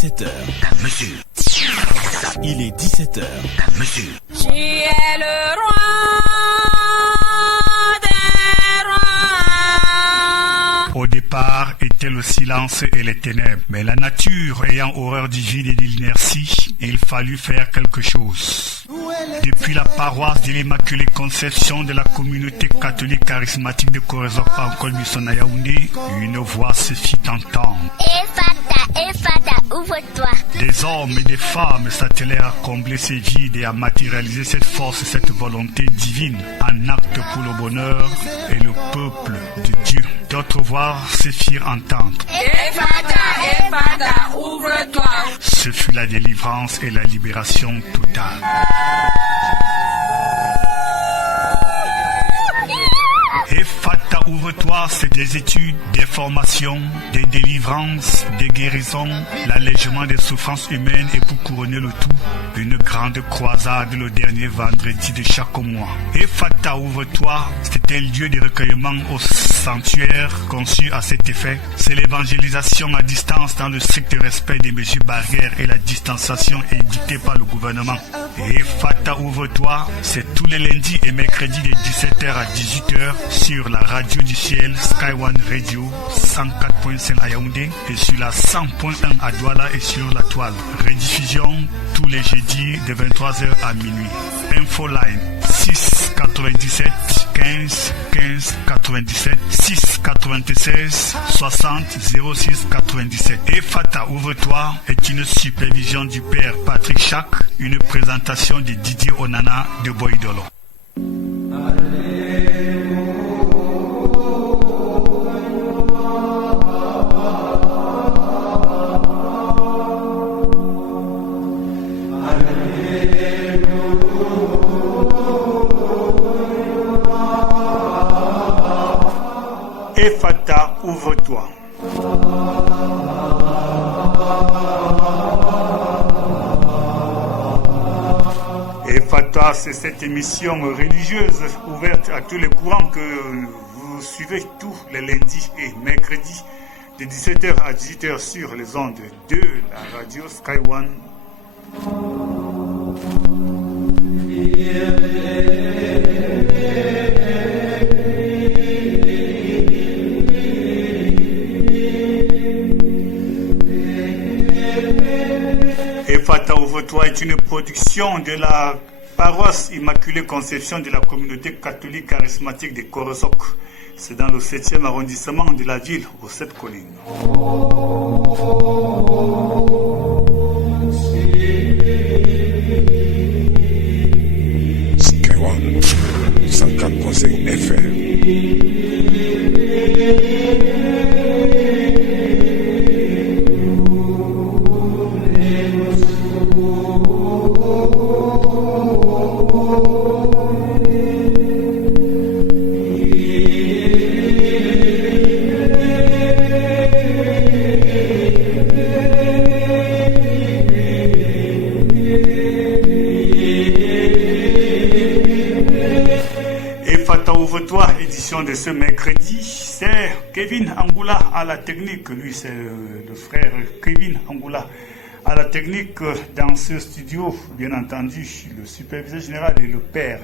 17h. Monsieur. Il est 17h. Monsieur. Tu es le roi des rois. Au départ était le silence et les ténèbres, mais la nature ayant horreur du vide et de l'inertie, il fallut faire quelque chose. Depuis la paroisse de l'Immaculée Conception de la communauté catholique charismatique de Korezokpa en Kolbison à Yaoundé, une voix se fit entendre. Ephata, ouvre-toi. Des hommes et des femmes s'attelèrent à combler ces vides et à matérialiser cette force et cette volonté divine en acte pour le bonheur et le peuple de Dieu. D'autres voix se firent entendre. Ephata, ouvre-toi. Ce fut la délivrance et la libération totale. Ephata, ouvre-toi, c'est des études, des formations, des délivrances, des guérisons, l'allègement des souffrances humaines et pour couronner le tout, une grande croisade le dernier vendredi de chaque mois. Ephata, ouvre-toi, c'est un lieu de recueillement au sanctuaire conçu à cet effet. C'est l'évangélisation à distance dans le strict respect des mesures barrières et la distanciation édictée par le gouvernement. Ephata, ouvre-toi, c'est tous les lundis et mercredis de 17h à 18h sur la radio du ciel Sky One Radio 104.5 à Yaoundé et sur la 100.1 à Douala et sur la toile. Rediffusion tous les jeudis de 23h à minuit. Infoline 6 97 15 15 97 6 96 60 06 97. Ephata, ouvre-toi est une supervision du père Patrick Chak, une présentation de Didier Onana de Boydolo. Ephata, ouvre-toi. Ephata, c'est cette émission religieuse ouverte à tous les courants que vous suivez tous les lundis et mercredis de 17h à 18h sur les ondes de la radio Sky One. Ephata, ouvre-toi est une production de la paroisse Immaculée Conception de la communauté catholique charismatique de Korezok. C'est dans le 7e arrondissement de la ville, aux 7 collines. Sky One 104.5 FM. Édition de ce mercredi, c'est Kevin Angoula à la technique. Lui, c'est le frère Kevin Angoula à la technique dans ce studio. Bien entendu, le superviseur général et le père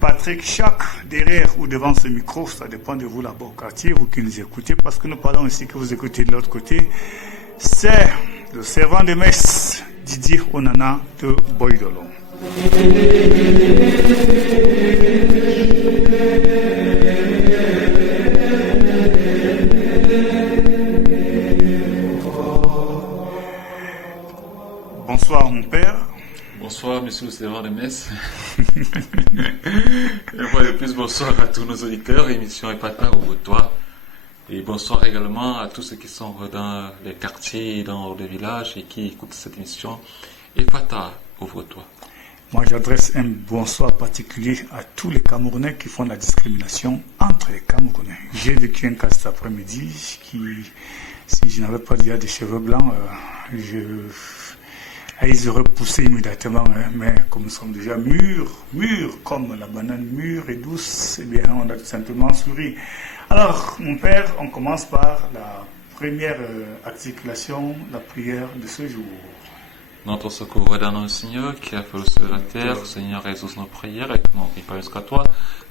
Patrick Chak derrière ou devant ce micro. Ça dépend de vous là-bas au quartier, vous qui nous écoutez, parce que nous parlons ici que vous écoutez de l'autre côté. C'est le servant de messe Didier Onana de Boydolo. Bonsoir mon père. Bonsoir monsieur le servant de messe. Une fois de plus, bonsoir à tous nos auditeurs, émission Ephata, ouvre-toi. Et bonsoir également à tous ceux qui sont dans les quartiers, dans les villages et qui écoutent cette émission Ephata, ouvre-toi. Moi j'adresse un bonsoir particulier à tous les Camerounais qui font la discrimination entre les Camerounais. J'ai vécu un cas cet après-midi qui, si je n'avais pas déjà des cheveux blancs, ils auraient poussé immédiatement, mais comme nous sommes déjà mûrs comme la banane mûre et douce, eh bien on a tout simplement souri. Alors mon père, on commence par la première articulation, la prière de ce jour. Notre secours est dans le Seigneur qui a fait le ciel et la terre. Seigneur, exauce nos prières et que mon prie pas jusqu'à toi.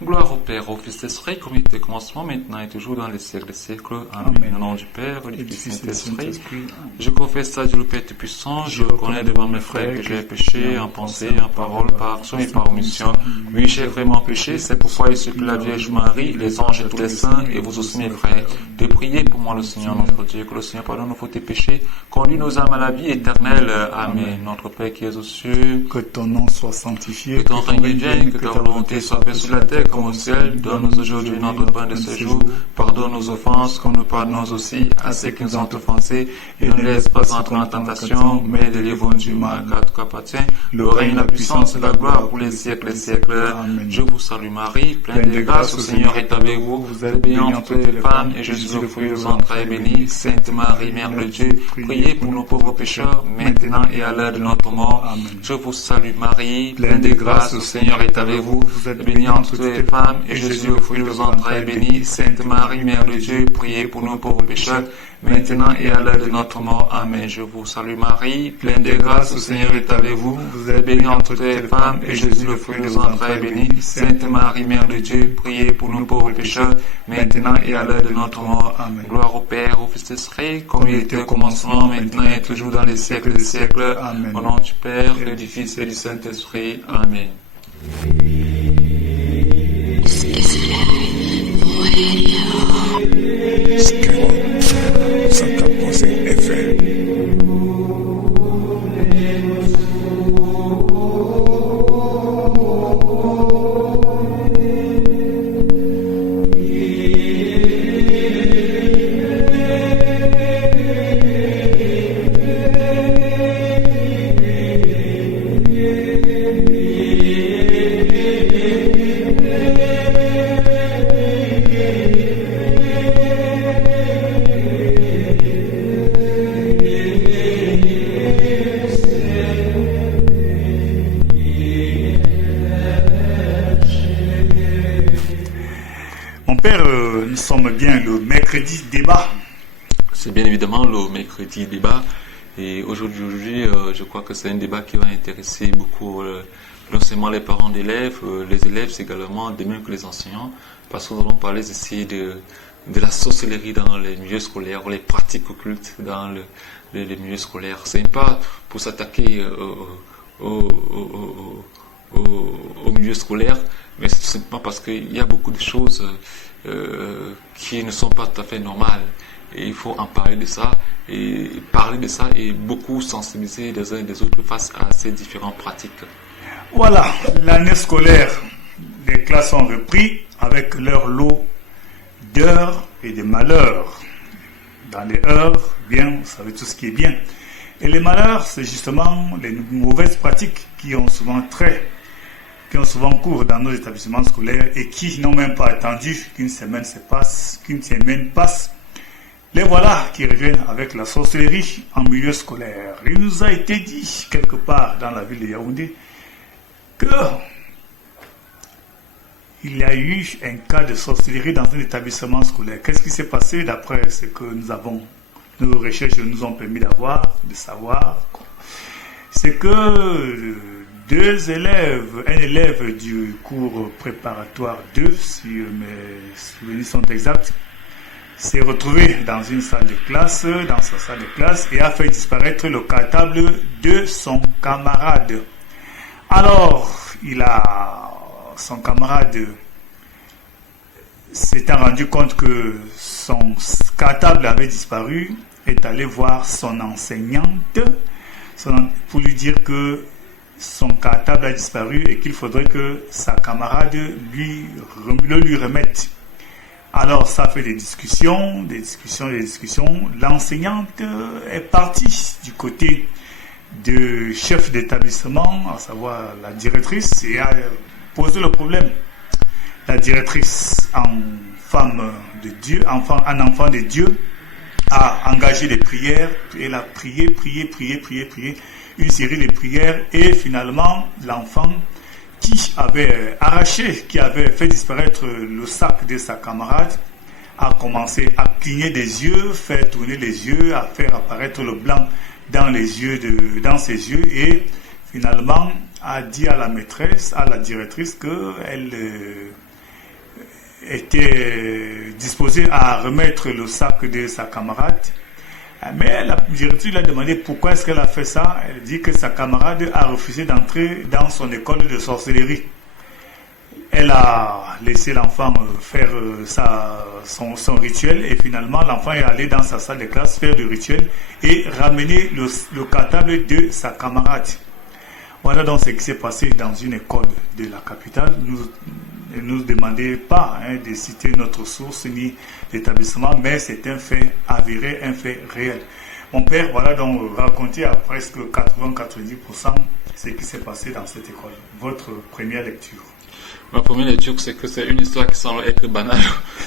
Gloire au Père, au Fils et au Saint-Esprit, comme il était au commencement, maintenant et toujours dans les siècles des siècles. Amen. Au nom du Père, du Fils et du Saint-Esprit. Je confesse à Dieu le Père Tout-Puissant. Je reconnais devant mes frères que j'ai péché en pensée, en parole, par action et par omission. Oui, j'ai vraiment péché. C'est pourquoi il supplie la Vierge Marie, les anges et tous les saints, et vous aussi mes frères, de prier pour moi le Seigneur notre Dieu, que le Seigneur pardonne nos fautes et péchés, conduit nos âmes à la vie éternelle. Amen. Notre Père qui es aux cieux, que ton nom soit sanctifié, que ton règne vienne, que ta volonté soit faite sur la terre comme au ciel. Donne-nous aujourd'hui notre pain de ce jour. Pardonne nos offenses, comme nous pardonnons aussi à ceux qui nous ont offensés. Et ne laisse pas entrer en tentation, mais délivre-nous du mal, car tout appartient le règne, la puissance et la gloire pour les siècles et siècles. Amen. Je vous salue Marie, pleine de grâce, le Seigneur est avec vous. Vous êtes bénie entre toutes les femmes, et Jésus, le fruit de vos entrailles, est béni. Sainte Marie, Mère de Dieu, priez pour nos pauvres pécheurs, maintenant et à l'heure de notre mort. Amen. Je vous salue Marie, pleine de grâce, le Seigneur est avec vous. Vous êtes bénie entre toutes les femmes, et Jésus, le fruit de vos entrailles, est béni. Sainte Marie, Mère de Dieu, priez pour nos pauvres pécheurs, maintenant et à l'heure de notre mort. Amen. Je vous salue Marie, pleine de grâce, le Seigneur est avec vous. Vous êtes bénie entre toutes les femmes, et Jésus, le fruit de vos entrailles, est béni. Sainte Marie, Mère de Dieu, priez pour nos pauvres pécheurs, maintenant et à l'heure de notre mort. Amen. Gloire au Père, au Fils et au Saint-Esprit, comme il était au commencement, maintenant et toujours dans les siècles des siècles. Amen. Au nom du Père, et du Fils et du Saint-Esprit. Amen. Skyrock 104.5 FM. Nous sommes bien le mercredi débat. C'est bien évidemment le mercredi débat. Et aujourd'hui, je crois que c'est un débat qui va intéresser beaucoup, non seulement les parents d'élèves, les élèves également, de même que les enseignants, parce que nous allons parler ici de la sorcellerie dans les milieux scolaires, les pratiques occultes dans les milieux scolaires. Ce n'est pas pour s'attaquer au milieu scolaire, mais c'est tout simplement parce qu'il y a beaucoup de choses qui ne sont pas tout à fait normales. Et il faut en parler de ça et beaucoup sensibiliser les uns et les autres face à ces différentes pratiques. Voilà, l'année scolaire, les classes ont repris avec leur lot d'heures et de malheurs. Dans les heures, bien, vous savez tout ce qui est bien. Et les malheurs, c'est justement les mauvaises pratiques qui ont souvent cours dans nos établissements scolaires et qui n'ont même pas attendu qu'une semaine passe. Les voilà qui reviennent avec la sorcellerie en milieu scolaire. Il nous a été dit quelque part dans la ville de Yaoundé que il y a eu un cas de sorcellerie dans un établissement scolaire. Qu'est-ce qui s'est passé d'après ce que nos recherches nous ont permis de savoir? C'est que un élève du cours préparatoire 2, si mes souvenirs sont exacts, s'est retrouvé dans sa salle de classe, et a fait disparaître le cartable de son camarade. Alors, son camarade s'étant rendu compte que son cartable avait disparu, est allé voir son enseignante pour lui dire que son cartable a disparu et qu'il faudrait que sa camarade le lui remette. Alors ça fait des discussions. L'enseignante est partie du côté du chef d'établissement, à savoir la directrice, et a posé le problème. La directrice, en femme de Dieu, un enfant de Dieu, a engagé des prières. Elle a prié, une série de prières, et finalement l'enfant qui avait fait disparaître le sac de sa camarade a commencé à cligner des yeux, faire tourner les yeux, à faire apparaître le blanc dans ses yeux, et finalement a dit à la maîtresse, à la directrice, qu'elle était disposée à remettre le sac de sa camarade. Mais la directrice lui a demandé pourquoi est-ce qu'elle a fait ça. Elle dit que sa camarade a refusé d'entrer dans son école de sorcellerie. Elle a laissé l'enfant faire son rituel, et finalement l'enfant est allé dans sa salle de classe faire le rituel et ramener le cartable de sa camarade. Voilà donc ce qui s'est passé dans une école de la capitale. Ne nous demandez pas de citer notre source ni l'établissement, mais c'est un fait avéré, un fait réel. Mon père, voilà donc raconté à presque 80-90% ce qui s'est passé dans cette école. Votre première lecture. Ma première lecture, c'est que c'est une histoire qui semble être banale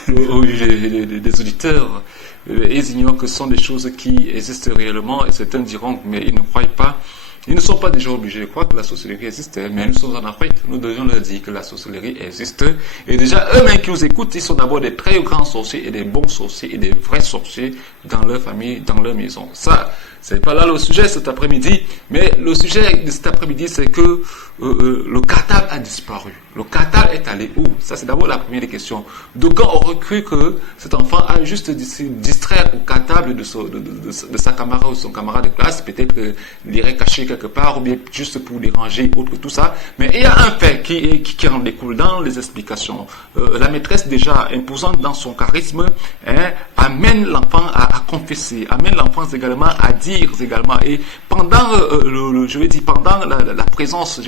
aux des auditeurs. Ils ignorent que ce sont des choses qui existent réellement, et certains diront, mais ils ne croient pas. Ils ne sont pas déjà obligés de croire que la sorcellerie existe, mais nous sommes en Afrique. Nous devions leur dire que la sorcellerie existe. Et déjà, eux-mêmes qui nous écoutent, ils sont d'abord des très grands sorciers et des bons sorciers et des vrais sorciers dans leur famille, dans leur maison. Ça, c'est pas là le sujet cet après-midi, mais le sujet de cet après-midi, c'est que le cartable a disparu. Le cartable est allé où? Ça, c'est d'abord la première question. D'aucuns auraient cru que cet enfant a juste distrait au cartable de sa camarade ou son camarade de classe. Peut-être qu'il irait cacher quelque part, ou bien juste pour déranger, autre, tout ça. Mais il y a un fait qui en découle dans les explications. La maîtresse, déjà imposante dans son charisme, amène l'enfant à confesser, amène l'enfant également à dire également. Et pendant pendant la présence,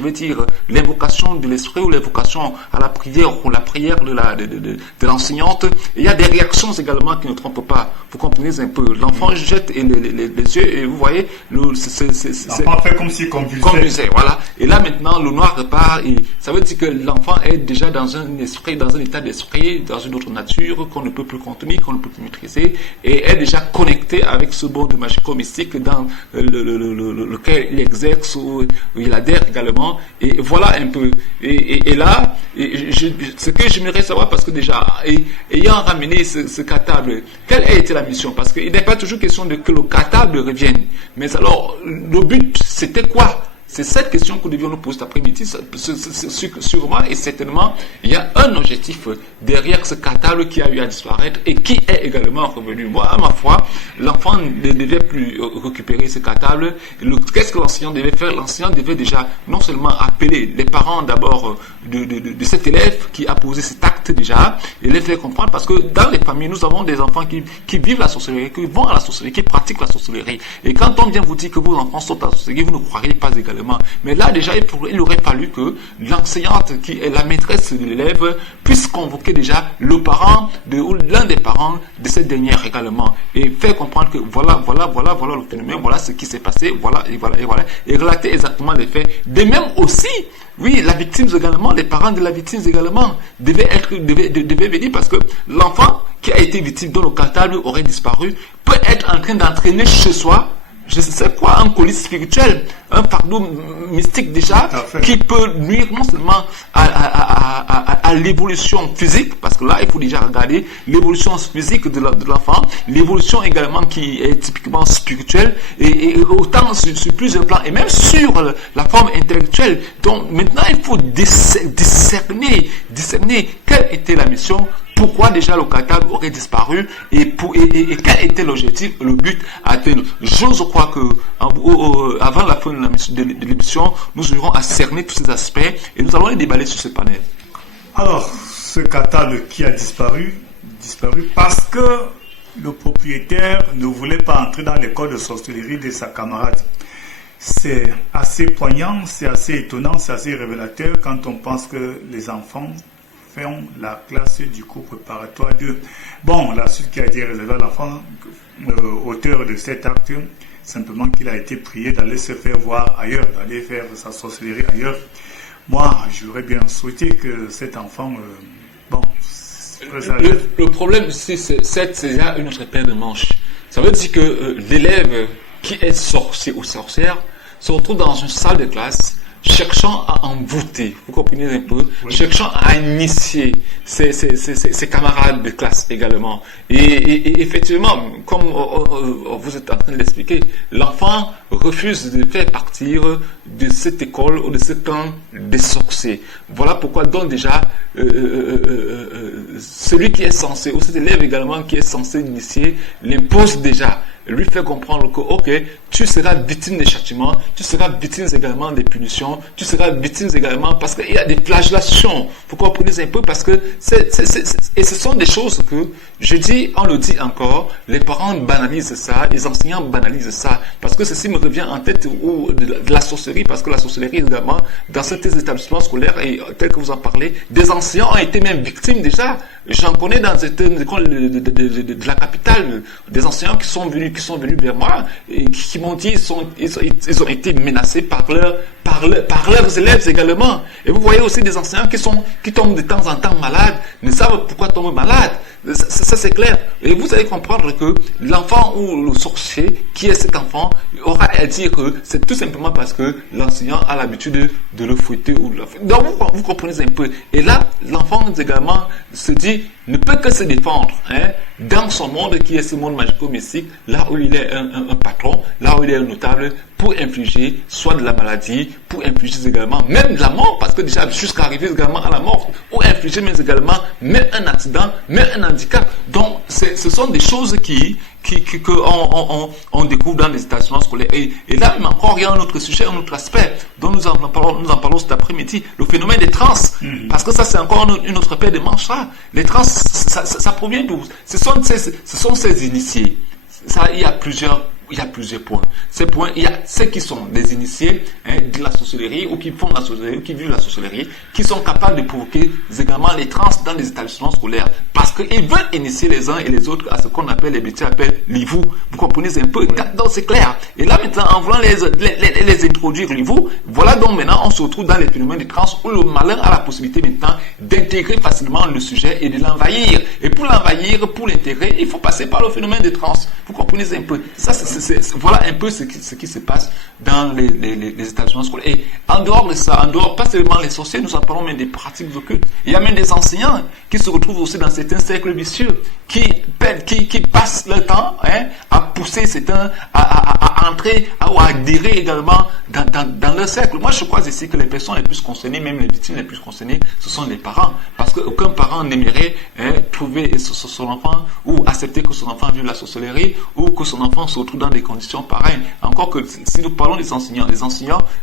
l'invocation de l'esprit ou l'invocation à la prière ou la prière de l'enseignante, il y a des réactions également qui ne trompent pas. Vous comprenez un peu. L'enfant jette les yeux et vous voyez, l'enfant fait comme s'il convulsait. Voilà. Et là maintenant, le noir repart. Et ça veut dire que l'enfant est déjà dans un esprit, dans un état d'esprit, dans une autre nature qu'on ne peut plus contenir, qu'on ne peut plus maîtriser, et est déjà connecté avec ce monde magico-mystique dans lequel il exerce ou il adhère également. Et voilà un peu. Et là, ce que j'aimerais savoir, parce que déjà, ayant ramené ce cartable, quelle a été la mission? Parce qu'il n'est pas toujours question de que le cartable revienne. Mais alors, le but, c'était quoi? C'est cette question que nous devions nous poser cet après-midi. Sûrement et certainement, il y a un objectif derrière ce cartable qui a eu à disparaître et qui est également revenu. Moi, à ma foi, l'enfant ne devait plus récupérer ce cartable. Qu'est-ce que l'enseignant devait faire? L'enseignant devait déjà non seulement appeler les parents d'abord de cet élève qui a posé cet acte déjà, et les faire comprendre, parce que dans les familles, nous avons des enfants qui vivent la sorcellerie, qui vont à la sorcellerie, qui pratiquent la sorcellerie. Et quand on vient vous dire que vos enfants sont à la sorcellerie, vous ne croirez pas également. Mais là, déjà, il aurait fallu que l'enseignante, qui est la maîtresse de l'élève, puisse convoquer déjà le parent ou l'un des parents de cette dernière également, et faire comprendre que voilà le phénomène, voilà ce qui s'est passé, et relater exactement les faits. De même aussi, oui, la victime également, les parents de la victime également devaient venir, parce que l'enfant qui a été victime dont le cartable aurait disparu peut être en train d'entraîner chez soi, je sais quoi, un colis spirituel, un fardeau mystique déjà, qui peut nuire non seulement à l'évolution physique, parce que là, il faut déjà regarder l'évolution physique de l'enfant, l'évolution également qui est typiquement spirituelle, et autant sur plusieurs plans, et même sur la forme intellectuelle. Donc maintenant, il faut discerner quelle était la mission, pourquoi déjà le cartable aurait disparu, et quel était l'objectif, le but à atteindre. J'ose croire que avant la fin de l'émission, nous aurons à cerner tous ces aspects et nous allons les déballer sur ce panel. Alors, ce cartable qui a disparu parce que le propriétaire ne voulait pas entrer dans l'école de sorcellerie de sa camarade. C'est assez poignant, c'est assez étonnant, c'est assez révélateur quand on pense que les enfants font la classe du cours préparatoire 2. Bon, la suite qui a été réservée à l'enfant, auteur de cet acte, simplement qu'il a été prié d'aller se faire voir ailleurs, d'aller faire sa sorcellerie ailleurs. Moi, j'aurais bien souhaité que cet enfant... Le problème ici, c'est déjà une autre paire de manches. Ça veut dire que l'élève qui est sorcier ou sorcière se retrouve dans une salle de classe cherchant à envoûter, vous comprenez un peu, cherchant à initier ses camarades de classe également. Et effectivement, comme vous êtes en train de l'expliquer, l'enfant refuse de faire partir de cette école ou de ce camp des sorciers. Voilà pourquoi donc déjà celui qui est censé, ou cet élève également qui est censé initier, l'impose déjà, lui fait comprendre que ok, tu seras victime des châtiments, tu seras victime également des punitions, tu seras victime également parce qu'il y a des flagellations. Vous comprenez un peu parce que et ce sont des choses que je dis, on le dit encore, les parents banalisent ça, les enseignants banalisent ça parce que ceci me revient en tête de la sorcellerie, parce que la sorcellerie également dans certains établissements scolaires et tel que vous en parlez, des enseignants ont été même victimes déjà. J'en connais dans certaines écoles de la capitale, des enseignants qui sont venus vers moi et qui m'ont dit ils ont été menacés par leurs élèves également. Et vous voyez aussi des enseignants qui tombent de temps en temps malades, ne savent pourquoi tomber malades. Ça c'est clair. Et vous allez comprendre que l'enfant ou le sorcier qui est cet enfant aura à dire que c'est tout simplement parce que l'enseignant a l'habitude de le fouetter ou de le fouetter. Donc vous comprenez un peu. Et là, l'enfant également se dit ne peut que se défendre dans son monde qui est ce monde magico-mystique, là où il est un patron, là où il est un notable, pour infliger soit de la maladie, pour infliger également même de la mort, parce que déjà jusqu'à arriver également à la mort, ou infliger mais également même un accident, même un handicap. Donc ce sont des choses qu'on découvre dans les établissements scolaires. Et là même encore, il y a un autre sujet, un autre aspect dont nous en parlons cet après-midi, le phénomène des trans. Parce que ça c'est encore une autre paire de manches là. Les trans, ça provient d'où? Ce sont ces initiés. Ça, il y a plusieurs points. Ces points, il y a ceux qui sont des initiés de la sorcellerie ou qui font la sorcellerie ou qui vivent la sorcellerie, qui sont capables de provoquer également les trans dans les établissements scolaires parce qu'ils veulent initier les uns et les autres à ce qu'on appelle, les bêtises appellent l'ivou. Vous comprenez un peu? Donc c'est clair. Et là maintenant, en voulant les introduire l'ivou, voilà donc maintenant on se retrouve dans les phénomènes de trans où le malin a la possibilité maintenant d'intégrer facilement le sujet et de l'envahir. Et pour l'envahir, pour l'intégrer, il faut passer par le phénomène de trans. Vous comprenez un peu? Ça voilà un peu ce qui se passe dans les établissements scolaires. Et en dehors de ça, pas seulement les sorciers, nous en parlons même des pratiques occultes. Il y a même des enseignants qui se retrouvent aussi dans certains cercles vicieux, qui passent leur temps à pousser certains à entrer ou à adhérer également dans leur cercle. Moi, je crois ici que les personnes les plus concernées, même les victimes les plus concernées, ce sont les parents. Parce qu'aucun parent n'aimerait trouver son enfant ou accepter que son enfant vive la sorcellerie ou que son enfant se retrouve dans des conditions pareilles. Encore que si nous parlons des enseignants,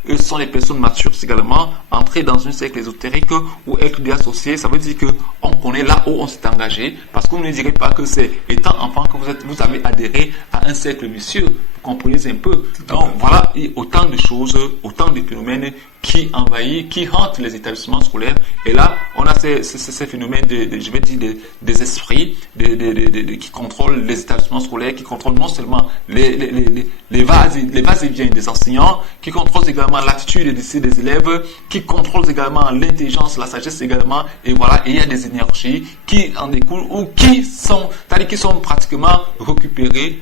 eux sont les personnes matures également, entrer dans un cercle ésotérique ou être des associés, ça veut dire qu'on connaît là où on s'est engagé, parce qu'on ne dirait pas que c'est étant enfant que vous avez adhéré à un cercle vicieux. Vous comprenez un peu. Donc voilà, autant de choses, autant de phénomènes qui envahissent, qui hantent les établissements scolaires. Et là, on a ces phénomènes des esprits qui contrôlent les établissements scolaires, qui contrôlent non seulement les vases et biens des enseignants, qui contrôlent également l'attitude des élèves, qui contrôlent également l'intelligence, la sagesse également. Et voilà, et il y a des énergies qui en découlent ou qui sont pratiquement récupérées,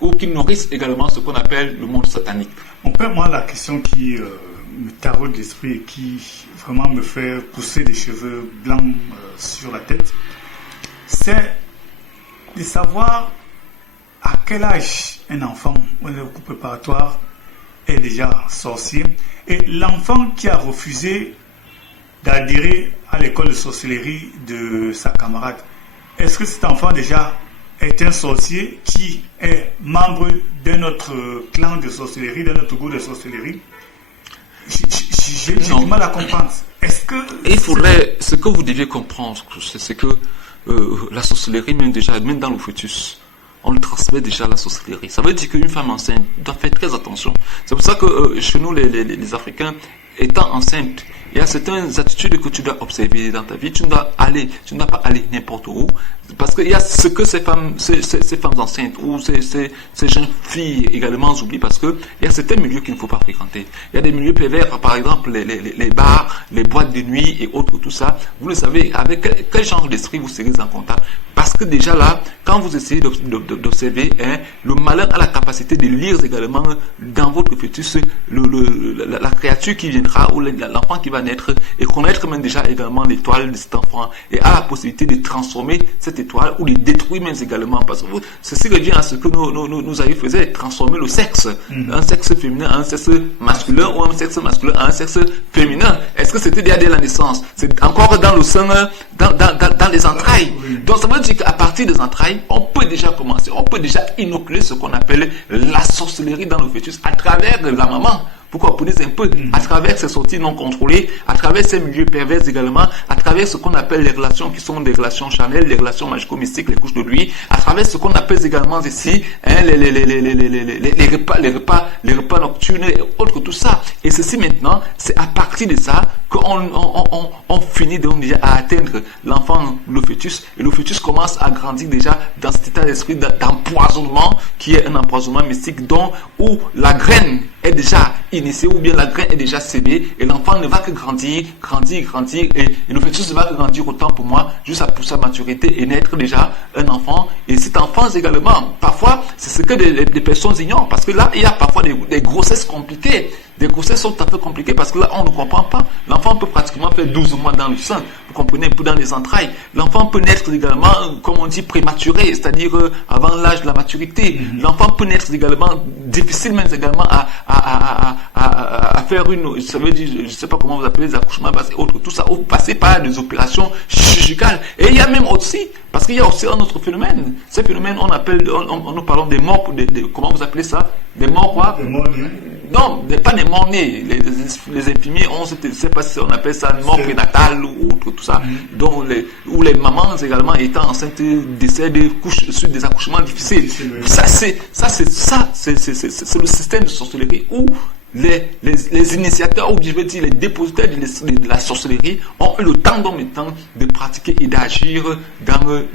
ou qui nourrissent également ce qu'on appelle le monde satanique. Mon père, moi, la question qui me taraude l'esprit et qui vraiment me fait pousser des cheveux blancs sur la tête, c'est de savoir à quel âge un enfant ou un cours préparatoire est déjà sorcier, et l'enfant qui a refusé d'adhérer à l'école de sorcellerie de sa camarade, est-ce que cet enfant déjà est un sorcier qui est membre d'un autre clan de sorcellerie, d'un autre groupe de sorcellerie? J'ai du mal à comprendre. Est-ce que ce que vous deviez comprendre, c'est que la sorcellerie, même dans le fœtus, on le transmet déjà à la sorcellerie. Ça veut dire qu'une femme enceinte doit faire très attention. C'est pour ça que chez nous, les Africains, étant enceintes, il y a certaines attitudes que tu dois observer dans ta vie. Tu ne dois pas aller n'importe où. Parce qu'il y a ce que ces femmes enceintes ou ces jeunes filles également oublient, parce qu'il y a certains milieux qu'il ne faut pas fréquenter. Il y a des milieux pervers, par exemple les bars, les boîtes de nuit et autres, tout ça. Vous le savez, avec quel genre d'esprit vous serez en contact. Parce que déjà là, quand vous essayez d'observer, le malheur a la capacité de lire également dans votre fœtus la créature qui viendra ou l'enfant qui va naître et connaître même déjà également l'étoile de cet enfant et a la possibilité de transformer cette étoile ou de détruire même également. Parce que ceci revient à ce que nos aïeux faisaient, transformer le sexe, un sexe féminin en un sexe masculin ou un sexe masculin en un sexe féminin. Est-ce que c'était déjà dès la naissance? C'est encore dans le sein, dans les entrailles. Donc ça veut dire qu'à partir des entrailles, on peut déjà commencer, on peut déjà inoculer ce qu'on appelle la sorcellerie dans le fœtus à travers la maman. Vous comprenez un peu, à travers ces sorties non contrôlées, à travers ces milieux pervers également, à travers ce qu'on appelle les relations qui sont des relations charnelles, les relations magico-mystiques, les couches de lui, à travers ce qu'on appelle également ici les repas nocturnes et autres, tout ça. Et ceci maintenant, c'est à partir de ça qu'on finit donc déjà à atteindre l'enfant, le fœtus, et le fœtus commence à grandir déjà dans cet état d'esprit d'empoisonnement qui est un empoisonnement mystique où la graine est déjà initiée ou bien la graine est déjà sémée et l'enfant ne va que grandir et le fœtus ne va que grandir autant pour moi jusqu'à pour sa maturité et naître déjà un enfant. Et cet enfant également, parfois c'est ce que des personnes ignorent, parce que là il y a parfois des grossesses compliquées. Les grossesses sont un peu compliquées parce que là on ne comprend pas. L'enfant peut pratiquement faire 12 mois dans le sein, vous comprenez, un peu dans les entrailles. L'enfant peut naître également, comme on dit, prématuré, c'est-à-dire avant l'âge de la maturité. L'enfant peut naître également difficilement également à faire ça veut dire, je ne sais pas comment vous appelez les accouchements et autres, tout ça, ou passer par des opérations chirurgicales. Et il y a même aussi, parce qu'il y a aussi un autre phénomène. Ces phénomènes, nous parlons des morts, comment vous appelez ça? Des morts quoi? Des morts nés. Non, pas des morts nés. Les infirmiers je ne sais pas si on appelle ça mort prénatale ou autre, tout ça. Donc, où les mamans également étant enceintes décèdent suite des accouchements difficiles. Ça, c'est le système de sorcellerie où les initiateurs, ou je veux dire les dépositaires de la sorcellerie, ont eu le temps maintenant de pratiquer et d'agir dans le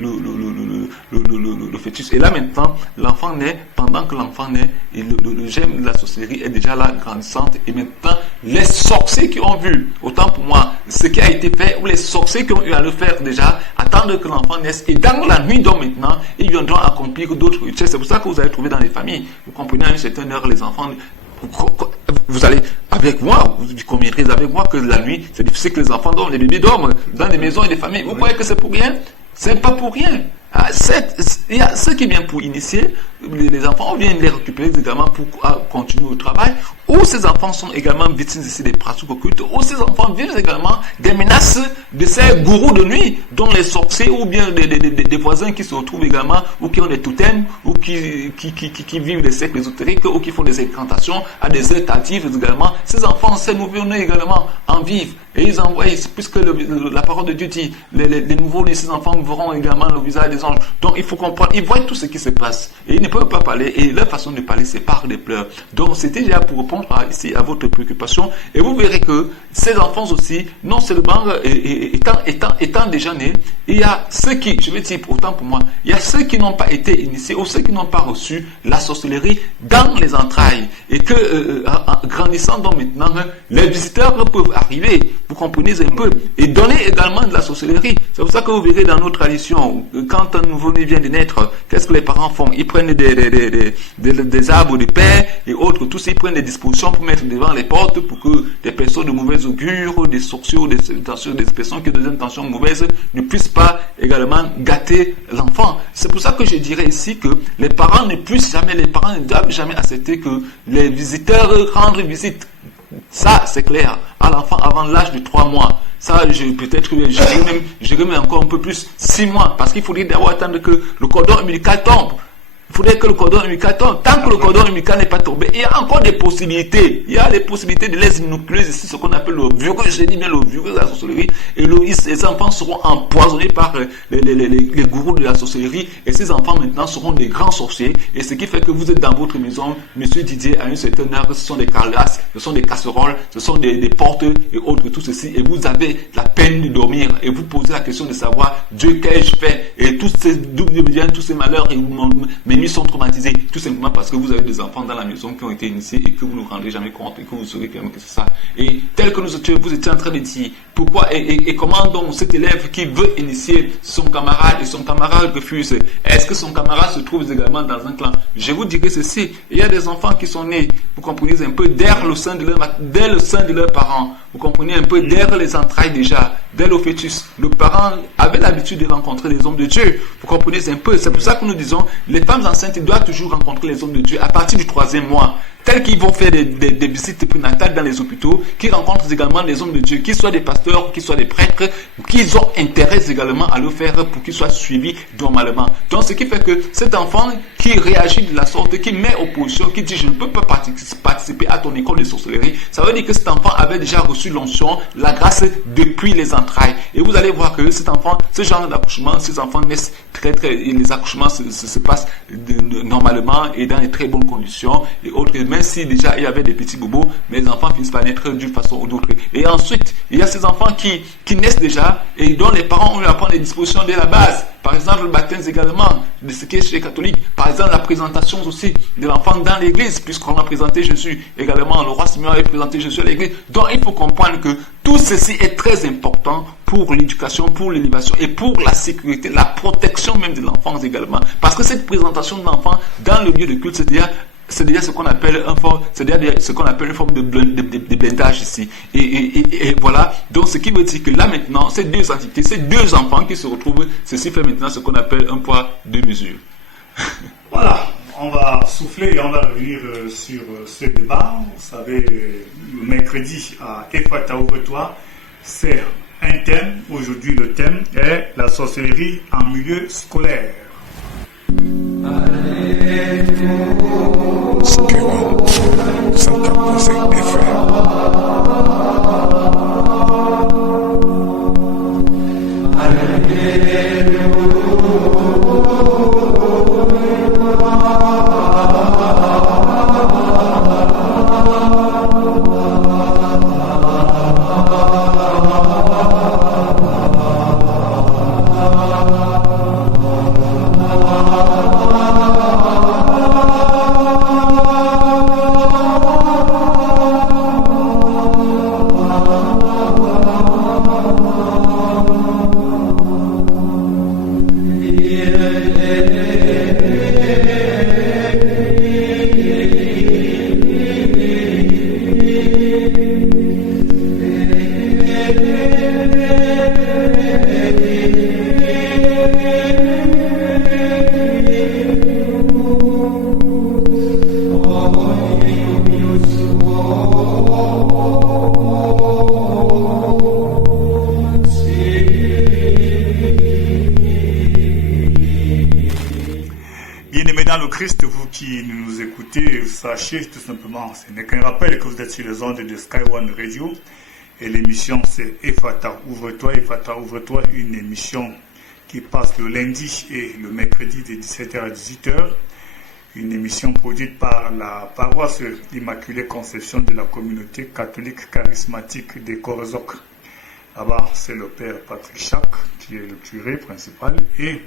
fœtus. Et là maintenant, l'enfant naît, pendant que l'enfant naît, et le germe de la sorcellerie est déjà là, grandissante. Et maintenant, les sorciers qui ont vu, autant pour moi, ce qui a été fait, ou les sorciers qui ont eu à le faire déjà, attendre que l'enfant naisse. Et dans la nuit, donc maintenant, ils viendront accomplir d'autres rituels. C'est pour ça que vous allez trouver dans les familles, vous comprenez, à une certaine heure, les enfants... Vous allez avec moi, vous conviendrez avec moi que la nuit, c'est difficile que les enfants dorment, les bébés dorment dans des maisons et des familles. Vous croyez que c'est pour rien? C'est pas pour rien. Il y a ceux qui viennent pour initier, les enfants, on vient les récupérer également pour continuer au travail, ou ces enfants sont également victimes ici des pratiques occultes, ou ces enfants vivent également des menaces de ces gourous de nuit, dont les sorciers ou bien des voisins qui se retrouvent également, ou qui ont des totems, ou qui vivent des cercles ésotériques, ou qui font des incantations à des heures tardives également. Ces enfants, ces nouveaux-nés également en vivent, et ils envoient, puisque la parole de Dieu dit, les nouveaux-nés, ces enfants verront également le visage des anges. Donc il faut comprendre, ils voient tout ce qui se passe, et ils ne peuvent pas parler, et leur façon de parler, c'est par des pleurs. Donc c'était déjà pour répondre ici à votre préoccupation, et vous verrez que ces enfants aussi, non seulement étant déjà nés, il y a ceux qui, je vais dire autant pour moi, il y a ceux qui n'ont pas été initiés, ou ceux qui n'ont pas reçu la sorcellerie dans les entrailles, et que grandissant donc maintenant, les visiteurs peuvent arriver, vous comprenez un peu, et donner également de la sorcellerie. C'est pour ça que vous verrez dans nos traditions, quand un nouveau-né vient de naître, qu'est-ce que les parents font? Ils prennent des arbres de paix et autres, tous ils prennent des dispositions pour mettre devant les portes pour que des personnes de mauvaise augure, des sorciers, des personnes qui ont des intentions mauvaises ne puissent pas également gâter l'enfant. C'est pour ça que je dirais ici que les parents ne doivent jamais accepter que les visiteurs rendent visite. Ça, c'est clair, à l'enfant avant l'âge de 3 mois. Ça, peut-être j'irai même encore un peu plus, 6 mois, parce qu'il faudrait d'abord attendre que le cordon ombilical tombe. Il faudrait que le cordon ombilical tombe. Tant que le cordon ombilical n'est pas tombé, il y a encore des possibilités. Il y a des possibilités de les nucléuses ici, ce qu'on appelle le virus, je dis bien le virus de la sorcellerie. Et les enfants seront empoisonnés par les gourous de la sorcellerie. Et ces enfants maintenant seront des grands sorciers. Et ce qui fait que vous êtes dans votre maison, monsieur Didier, à une certaine heure, ce sont des carlasses, ce sont des casseroles, ce sont des portes et autres, tout ceci. Et vous avez la peine de dormir. Et vous posez la question de savoir, Dieu, qu'ai-je fait? Et tous ces doubles biens, tous ces malheurs, et vous nuits sont traumatisées, tout simplement parce que vous avez des enfants dans la maison qui ont été initiés et que vous ne vous rendez jamais compte et que vous saurez quand même que c'est ça. Et tel que vous étiez en train de dire, pourquoi et comment donc cet élève qui veut initier son camarade et son camarade refuse, est-ce que son camarade se trouve également dans un clan? Je vous dirai ceci, il y a des enfants qui sont nés, vous comprenez un peu, dès le sein de leurs parents, vous comprenez un peu, dès les entrailles déjà, dès le fœtus, le parent avait l'habitude de rencontrer les hommes de Dieu, vous comprenez un peu, c'est pour ça que nous disons, les femmes enceintes doivent toujours rencontrer les hommes de Dieu à partir du 3e mois, tels qu'ils vont faire des visites prénatales dans les hôpitaux, qui rencontrent également les hommes de Dieu, qu'ils soient des pasteurs, qu'ils soient des prêtres, qu'ils ont intérêt également à le faire pour qu'ils soient suivis normalement. Donc ce qui fait que cet enfant qui réagit de la sorte, qui met opposition, qui dit je ne peux pas participer à ton école de sorcellerie, ça veut dire que cet enfant avait déjà reçu l'onction, la grâce depuis les entrailles. Et vous allez voir que cet enfant, ce genre d'accouchement, ces enfants naissent les accouchements se passent normalement et dans de très bonnes conditions et autres. Même si déjà il y avait des petits bobos, mais les enfants finissent par naître d'une façon ou d'autre. Et ensuite, il y a ces enfants qui naissent déjà et dont les parents ont eu à prendre des dispositions dès la base. Par exemple, le baptême également, de ce qui est chez les catholiques. Par exemple, la présentation aussi de l'enfant dans l'église, puisqu'on a présenté Jésus également. Le roi Simeon avait présenté Jésus à l'église. Donc, il faut comprendre que tout ceci est très important pour l'éducation, pour l'élévation et pour la sécurité, la protection même de l'enfant également. Parce que cette présentation de l'enfant dans le lieu de culte, c'est déjà ce qu'on appelle une forme de blindage ici. Et voilà. Donc, ce qui veut dire que là, maintenant, ces deux entités, ces deux enfants qui se retrouvent, ceci fait maintenant ce qu'on appelle un poids, deux mesures. Voilà. On va souffler et on va revenir sur ce débat. Vous savez, le mercredi à Ephata Ouvre-toi, c'est un thème. Aujourd'hui, le thème est la sorcellerie en milieu scolaire. Spirou 104.5 FM. Sachez tout simplement, ce n'est qu'un rappel que vous êtes sur les ondes de Sky One Radio et l'émission c'est Ephata Ouvre-toi. Ephata Ouvre-toi, une émission qui passe le lundi et le mercredi de 17h à 18h, une émission produite par la paroisse Immaculée Conception de la communauté catholique charismatique des Corzoc. Là-bas, c'est le père Patrick Chac qui est le curé principal et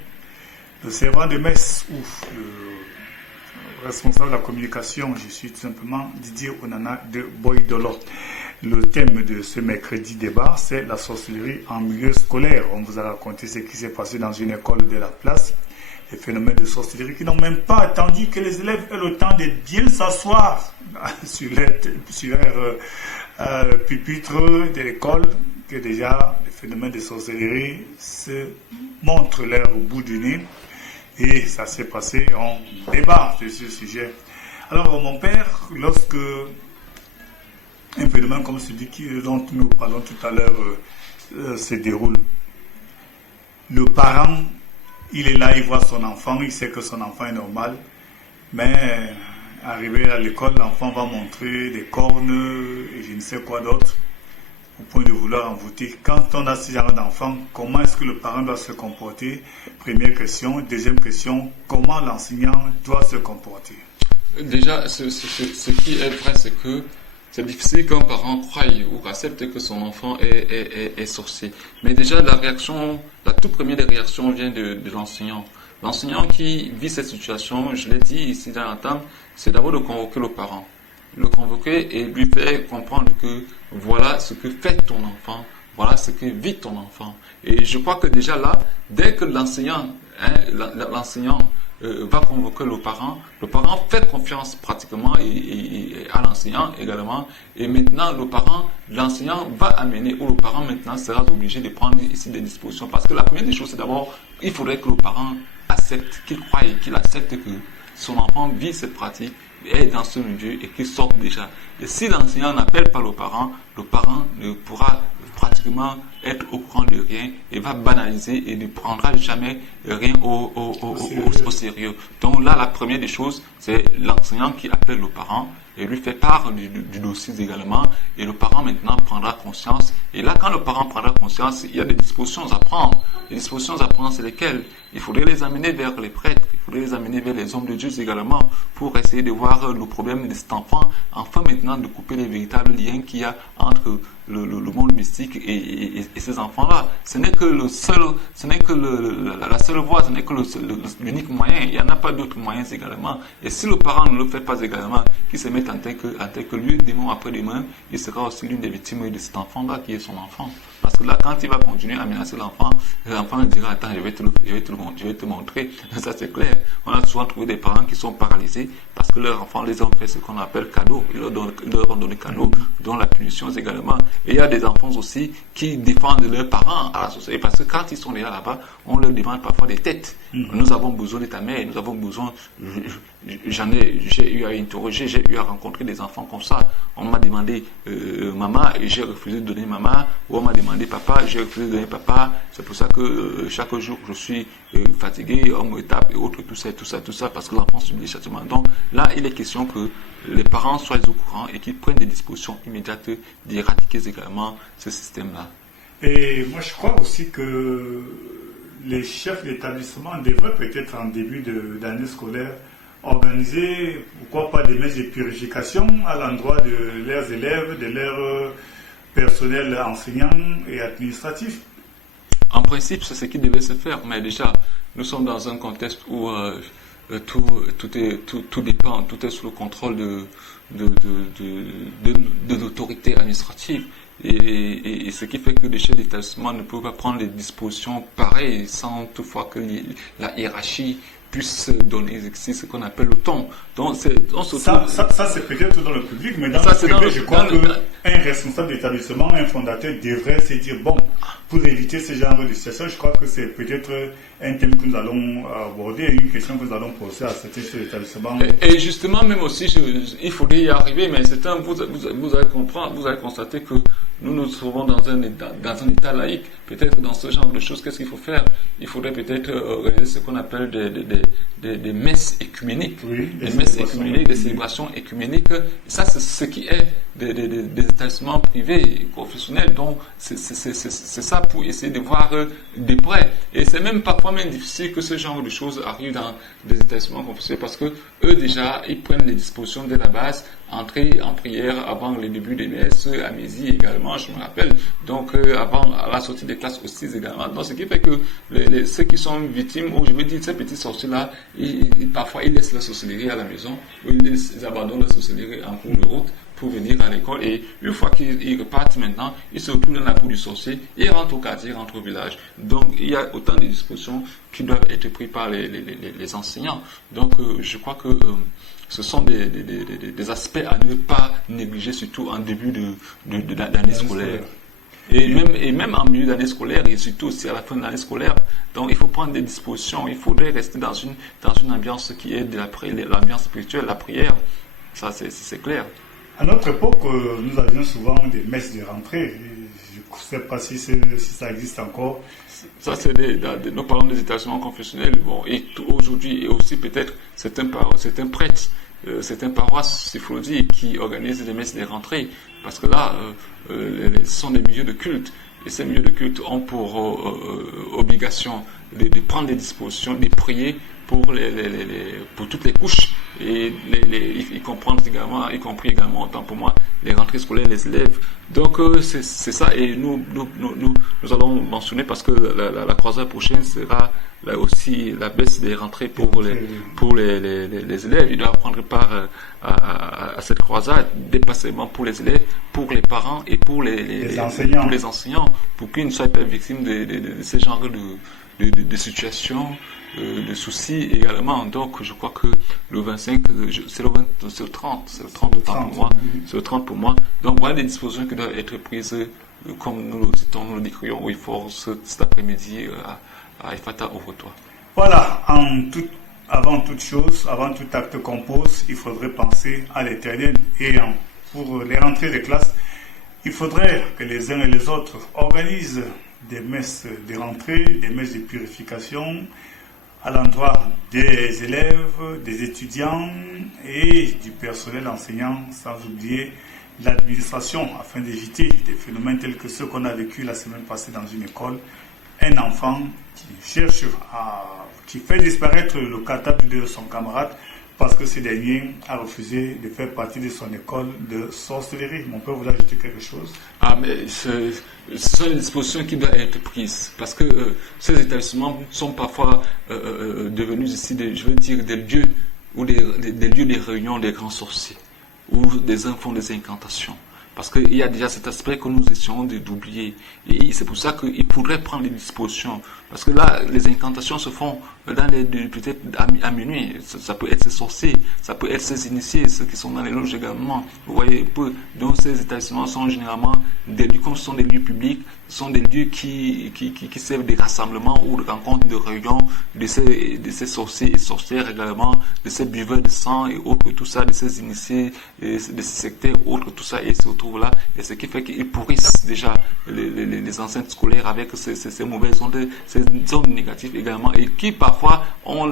le servant de messe ou le responsable de la communication, je suis tout simplement Didier Onana de Boydolo. Le thème de ce mercredi débat, c'est la sorcellerie en milieu scolaire. On vous a raconté ce qui s'est passé dans une école de la place, les phénomènes de sorcellerie qui n'ont même pas attendu que les élèves aient le temps de bien s'asseoir sur leur pupitre de l'école, que déjà les phénomènes de sorcellerie se montrent leur au bout du nez. Et ça s'est passé en débat sur ce sujet. Alors, mon père, lorsque un phénomène comme celui dont nous parlons tout à l'heure se déroule, le parent, il est là, il voit son enfant, il sait que son enfant est normal, mais arrivé à l'école, l'enfant va montrer des cornes et je ne sais quoi d'autre, au point de vouloir envoûter. Quand on a ce genre d'enfant, comment est-ce que le parent doit se comporter? Première question. Deuxième question, comment l'enseignant doit se comporter? Déjà, ce qui est vrai, c'est que c'est difficile qu'un parent croie ou accepte que son enfant est sorcier. Mais déjà, la toute première des réactions vient de l'enseignant. L'enseignant qui vit cette situation, je l'ai dit ici dans l'entame, c'est d'abord de convoquer le parent. Le convoquer et lui faire comprendre que voilà ce que fait ton enfant, voilà ce que vit ton enfant. Et je crois que déjà là, dès que l'enseignant va convoquer le parent fait confiance pratiquement et à l'enseignant également. Et maintenant, l'enseignant va amener, ou le parent maintenant sera obligé de prendre ici des dispositions. Parce que la première des choses, c'est d'abord, il faudrait que le parent accepte, qu'il croie et qu'il accepte que son enfant vit cette pratique, est dans ce milieu et qu'il sorte déjà. Et si l'enseignant n'appelle pas le parent ne pourra pratiquement être au courant de rien et va banaliser et ne prendra jamais rien au sérieux. Donc là, la première des choses, c'est l'enseignant qui appelle le parent et lui fait part du dossier également, et le parent maintenant prendra conscience. Et là, quand le parent prendra conscience, il y a des dispositions à prendre. Les dispositions à prendre, c'est lesquelles? Il faudrait les amener vers les prêtres, il faudrait les amener vers les hommes de Dieu également, pour essayer de voir le problème de cet enfant, enfin maintenant de couper les véritables liens qu'il y a entre le monde mystique et ces enfants-là. Ce n'est que la seule voie, ce n'est que l'unique moyen. Il n'y en a pas d'autres moyens également. Et si le parent ne le fait pas également, qu'il se mette en tête que lui, demain après demain, il sera aussi l'une des victimes de cet enfant-là qui est son enfant. Parce que là, quand il va continuer à menacer l'enfant dira, attends, je vais te montrer. Ça, c'est clair. On a souvent trouvé des parents qui sont paralysés parce que leurs enfants les ont fait ce qu'on appelle cadeau. Ils leur ont donné cadeau, dont la punition également. Et il y a des enfants aussi qui défendent leurs parents à la société parce que quand ils sont déjà là-bas, on leur demande parfois des têtes. Nous avons besoin de ta mère, nous avons besoin. J'ai eu à interroger, j'ai eu à rencontrer des enfants comme ça. On m'a demandé maman et j'ai refusé de donner maman, ou on m'a demandé papa, j'ai refusé de donner papa. C'est pour ça que chaque jour je suis fatigué, on me tape et autres, tout ça, parce que l'enfant subit des châtiments. Donc là, il est question que les parents soient au courant et qu'ils prennent des dispositions immédiates d'éradiquer également ce système-là. Et moi, je crois aussi que les chefs d'établissement devraient peut-être en début d'année scolaire organiser, pourquoi pas, des messes de purification à l'endroit de leurs élèves, de leur personnel enseignant et administratif. En principe, c'est ce qui devait se faire, mais déjà, nous sommes dans un contexte où tout dépend, tout est sous le contrôle de l'autorité administrative. Et ce qui fait que les chefs d'établissement ne peuvent pas prendre des dispositions pareilles sans toutefois que la hiérarchie puisse donner ce qu'on appelle le ton. Donc, ça c'est peut-être dans le public, mais dans le privé, je crois qu'un responsable d'établissement, un fondateur devrait se dire, bon, pour éviter ce genre de situation, je crois que c'est peut-être un thème que nous allons aborder, une question que nous allons poser à certains chefs d'établissement. Et justement, même aussi, il faudrait y arriver, mais vous allez comprendre, vous allez constater que nous nous trouvons dans un état laïque. Peut-être dans ce genre de choses, qu'est-ce qu'il faut faire? Il faudrait peut-être organiser ce qu'on appelle des messes écuméniques. Oui, des messes écuméniques, des célébrations écuméniques. Ça, c'est ce qui est des établissements privés et professionnels. Donc, c'est ça pour essayer de voir de près. Et c'est même parfois même difficile que ce genre de choses arrivent dans des établissements professionnels parce que eux, déjà, ils prennent les dispositions dès la base, entrer en prière avant le début des messes, à midi également, je me rappelle. Donc, avant la sortie des classes aussi également. Donc, ce qui fait que ceux qui sont victimes, ou je veux dire, ces petits sorciers-là, parfois, ils laissent la sorcellerie à la maison, ou ils abandonnent la sorcellerie en cours de route pour venir à l'école, et une fois qu'ils repartent maintenant, ils se retrouvent dans la peau du sorcier, ils rentrent au quartier, ils rentrent au village. Donc, il y a autant de dispositions qui doivent être prises par les enseignants. Donc, je crois que ce sont des aspects à ne pas négliger, surtout en début d'année scolaire. Et même en milieu d'année scolaire, et surtout aussi à la fin de l'année scolaire. Donc, il faut prendre des dispositions. Il faudrait rester dans une ambiance qui est l'ambiance spirituelle, la prière. Ça, c'est clair. À notre époque, nous avions souvent des messes de rentrée. Je ne sais pas si ça existe encore. Ça, nous parlons des établissements confessionnels. Bon, et aujourd'hui, et aussi peut-être certains prêtres, certaines paroisses, il faut le dire, qui organisent des messes de rentrée. Parce que là, ce sont des milieux de culte. Et ces milieux de culte ont pour obligation de prendre des dispositions, de prier pour pour toutes les couches, et ils comprennent également, y compris également, autant pour moi, les rentrées scolaires, les élèves. Donc c'est ça, et nous allons mentionner, parce que la croisade prochaine sera là aussi la baisse des rentrées pour les élèves. Ils doivent prendre part à cette croisade, dépassement pour les élèves, pour les parents et pour les enseignants, pour qu'ils ne soient pas victimes de ce genre de situations, de soucis également. Donc je crois que le 25, c'est le 30 pour moi. C'est le 30 pour moi. Donc voilà des dispositions qui doivent être prises, comme nous le décrions, il faut cet après-midi à Ephrata, ouvre-toi. Voilà, avant toute chose, avant tout acte qu'on pose, il faudrait penser à l'Éternel. Et pour les rentrées des classes, il faudrait que les uns et les autres organisent des messes de rentrée, des messes de purification à l'endroit des élèves, des étudiants et du personnel enseignant, sans oublier l'administration, afin d'éviter des phénomènes tels que ceux qu'on a vécu la semaine passée dans une école. Un enfant qui fait disparaître le cartable de son camarade parce que ce dernier a refusé de faire partie de son école de sorcellerie. Mon père voulait ajouter quelque chose? Mais ce sont les dispositions qui doivent être prises, parce que ces établissements sont parfois devenus ici, des lieux ou des lieux de réunion des grands sorciers, où des uns font des incantations. Parce qu'il y a déjà cet aspect que nous essayons d'oublier. Et c'est pour ça qu'il faudrait prendre des dispositions. Parce que là, les incantations se font peut-être à minuit. Ça peut être ces sorciers, ça peut être ces initiés, ceux qui sont dans les loges également. Vous voyez, donc ces établissements sont généralement des lieux, comme ce sont des lieux publics, ce sont des lieux qui servent des rassemblements ou de rencontres, de réunions de ces sorciers et sorcières également, de ces buveurs de sang et autres, tout ça, de ces initiés, de ces sectaires, autres, tout ça, et se retrouvent là. Et ce qui fait qu'ils pourrissent déjà les enceintes scolaires avec ces mauvaises ondes, ces ondes négatives également, et qui parfois ont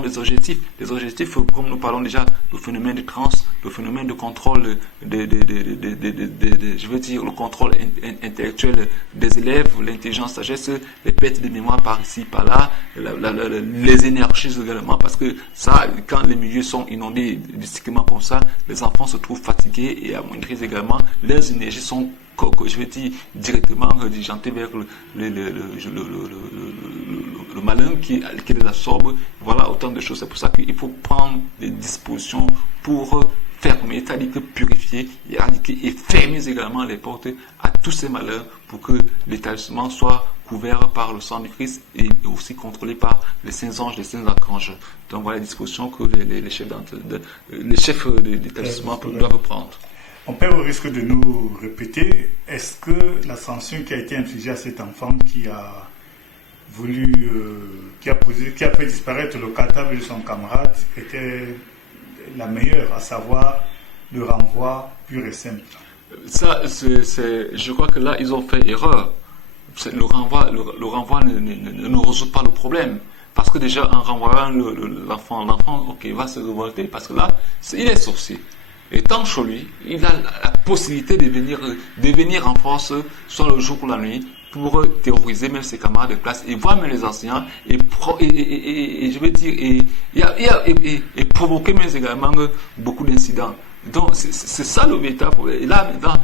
des objectifs. Des objectifs, comme nous parlons déjà, le phénomène de trans, le phénomène de contrôle, je veux dire, le contrôle intellectuel des élèves, l'intelligence, sagesse, les pertes de mémoire par ici, par là, les énergies également, parce que ça, quand les milieux sont inondés mystiquement comme ça, les enfants se trouvent fatigués et amoindris également, leurs énergies sont, je veux dire, directement redirigentées vers le malin qui les absorbe. Voilà autant de choses. C'est pour ça qu'il faut prendre des dispositions pour fermer, c'est-à-dire que purifier, éradiquer et fermer également les portes à tous ces malheurs pour que l'établissement soit couvert par le sang du Christ et aussi contrôlé par les saints anges, les saints archanges. Donc voilà les dispositions que les chefs d'établissement doivent prendre. Mon père risque de nous répéter, est-ce que la sanction qui a été infligée à cet enfant qui a fait disparaître le cartable de son camarade était la meilleure, à savoir le renvoi pur et simple? Ça, je crois que là, ils ont fait erreur. Le renvoi ne résout pas le problème. Parce que déjà, en renvoyant l'enfant, va se révolter. Parce que là, il est sorcier. Et tant chez lui, il a la possibilité de venir en force, soit le jour ou la nuit, pour terroriser même ses camarades de classe et voir même les enseignants et je veux dire et provoquer même également beaucoup d'incidents. Donc c'est ça le véritable problème. Et là maintenant,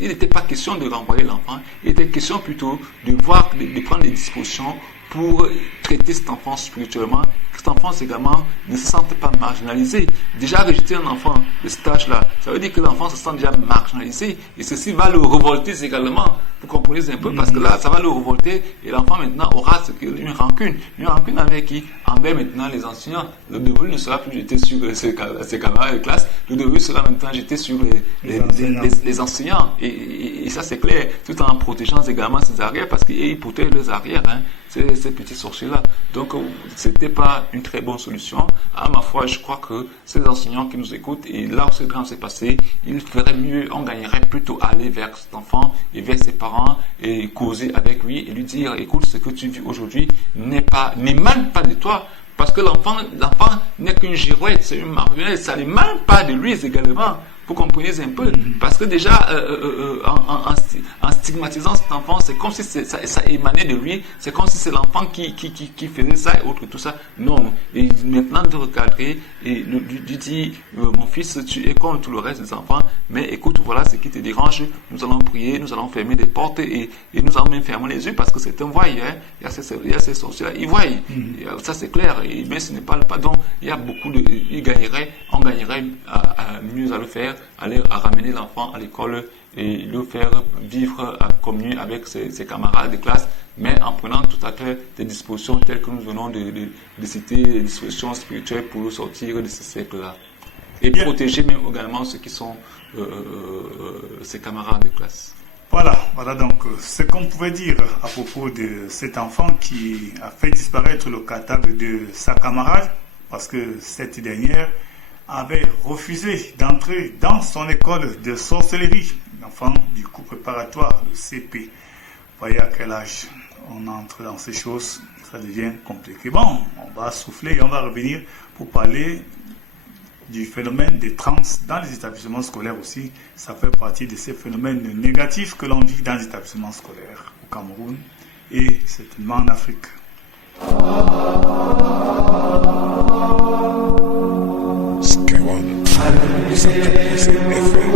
il n'était pas question de renvoyer l'enfant, il était question plutôt de prendre des dispositions pour traiter cet enfant spirituellement, que cet enfant également ne se sente pas marginalisé. Déjà rejeter un enfant de cet âge-là, ça veut dire que l'enfant se sent déjà marginalisé et ceci va le révolter également. Vous comprenez un peu, parce que là, ça va le révolter et l'enfant maintenant aura une rancune avec qui? Envers maintenant les enseignants. Le devoir ne sera plus jeté sur ses camarades de classe, le devoir sera maintenant jeté sur les enseignants. Et ça c'est clair, tout en protégeant également ses arrières, parce qu'ils protègent les arrières, ces petits sorciers-là. Donc, c'était pas une très bonne solution. À ma foi, je crois que ces enseignants qui nous écoutent, et là où ce drame s'est passé, il ferait mieux, on gagnerait plutôt à aller vers cet enfant et vers ses parents et causer avec lui et lui dire, écoute, ce que tu vis aujourd'hui n'émane pas de toi. Parce que l'enfant n'est qu'une girouette, c'est une marionnette, ça n'émane pas de lui également. Vous comprenez un peu, parce que déjà en stigmatisant cet enfant, c'est comme si ça émanait de lui, c'est comme si c'est l'enfant qui faisait ça et autre, tout ça. Non, et maintenant de recadrer et de dire, mon fils, tu es comme tout le reste des enfants, mais écoute, voilà ce qui te dérange, nous allons prier, nous allons fermer des portes et nous allons même fermer les yeux parce que c'est un voile, hein. Il y a ces sorciers-là, ils voient, ça c'est clair, mais ce n'est pas le pardon, il y a beaucoup de, on gagnerait mieux à le faire, à ramener l'enfant à l'école et le faire vivre à communier avec ses camarades de classe, mais en prenant tout à fait des dispositions telles que nous venons de citer, des dispositions spirituelles pour le sortir de ce cercle-là. Et protéger même également ceux qui sont ses camarades de classe. Voilà donc ce qu'on pouvait dire à propos de cet enfant qui a fait disparaître le cartable de sa camarade parce que cette dernière avait refusé d'entrer dans son école de sorcellerie. L'enfant du cours préparatoire, le CP. Vous voyez à quel âge on entre dans ces choses, ça devient compliqué. Bon, on va souffler et on va revenir pour parler du phénomène des trans dans les établissements scolaires aussi. Ça fait partie de ces phénomènes négatifs que l'on vit dans les établissements scolaires au Cameroun et certainement en Afrique. Sky One, 104.7 FM.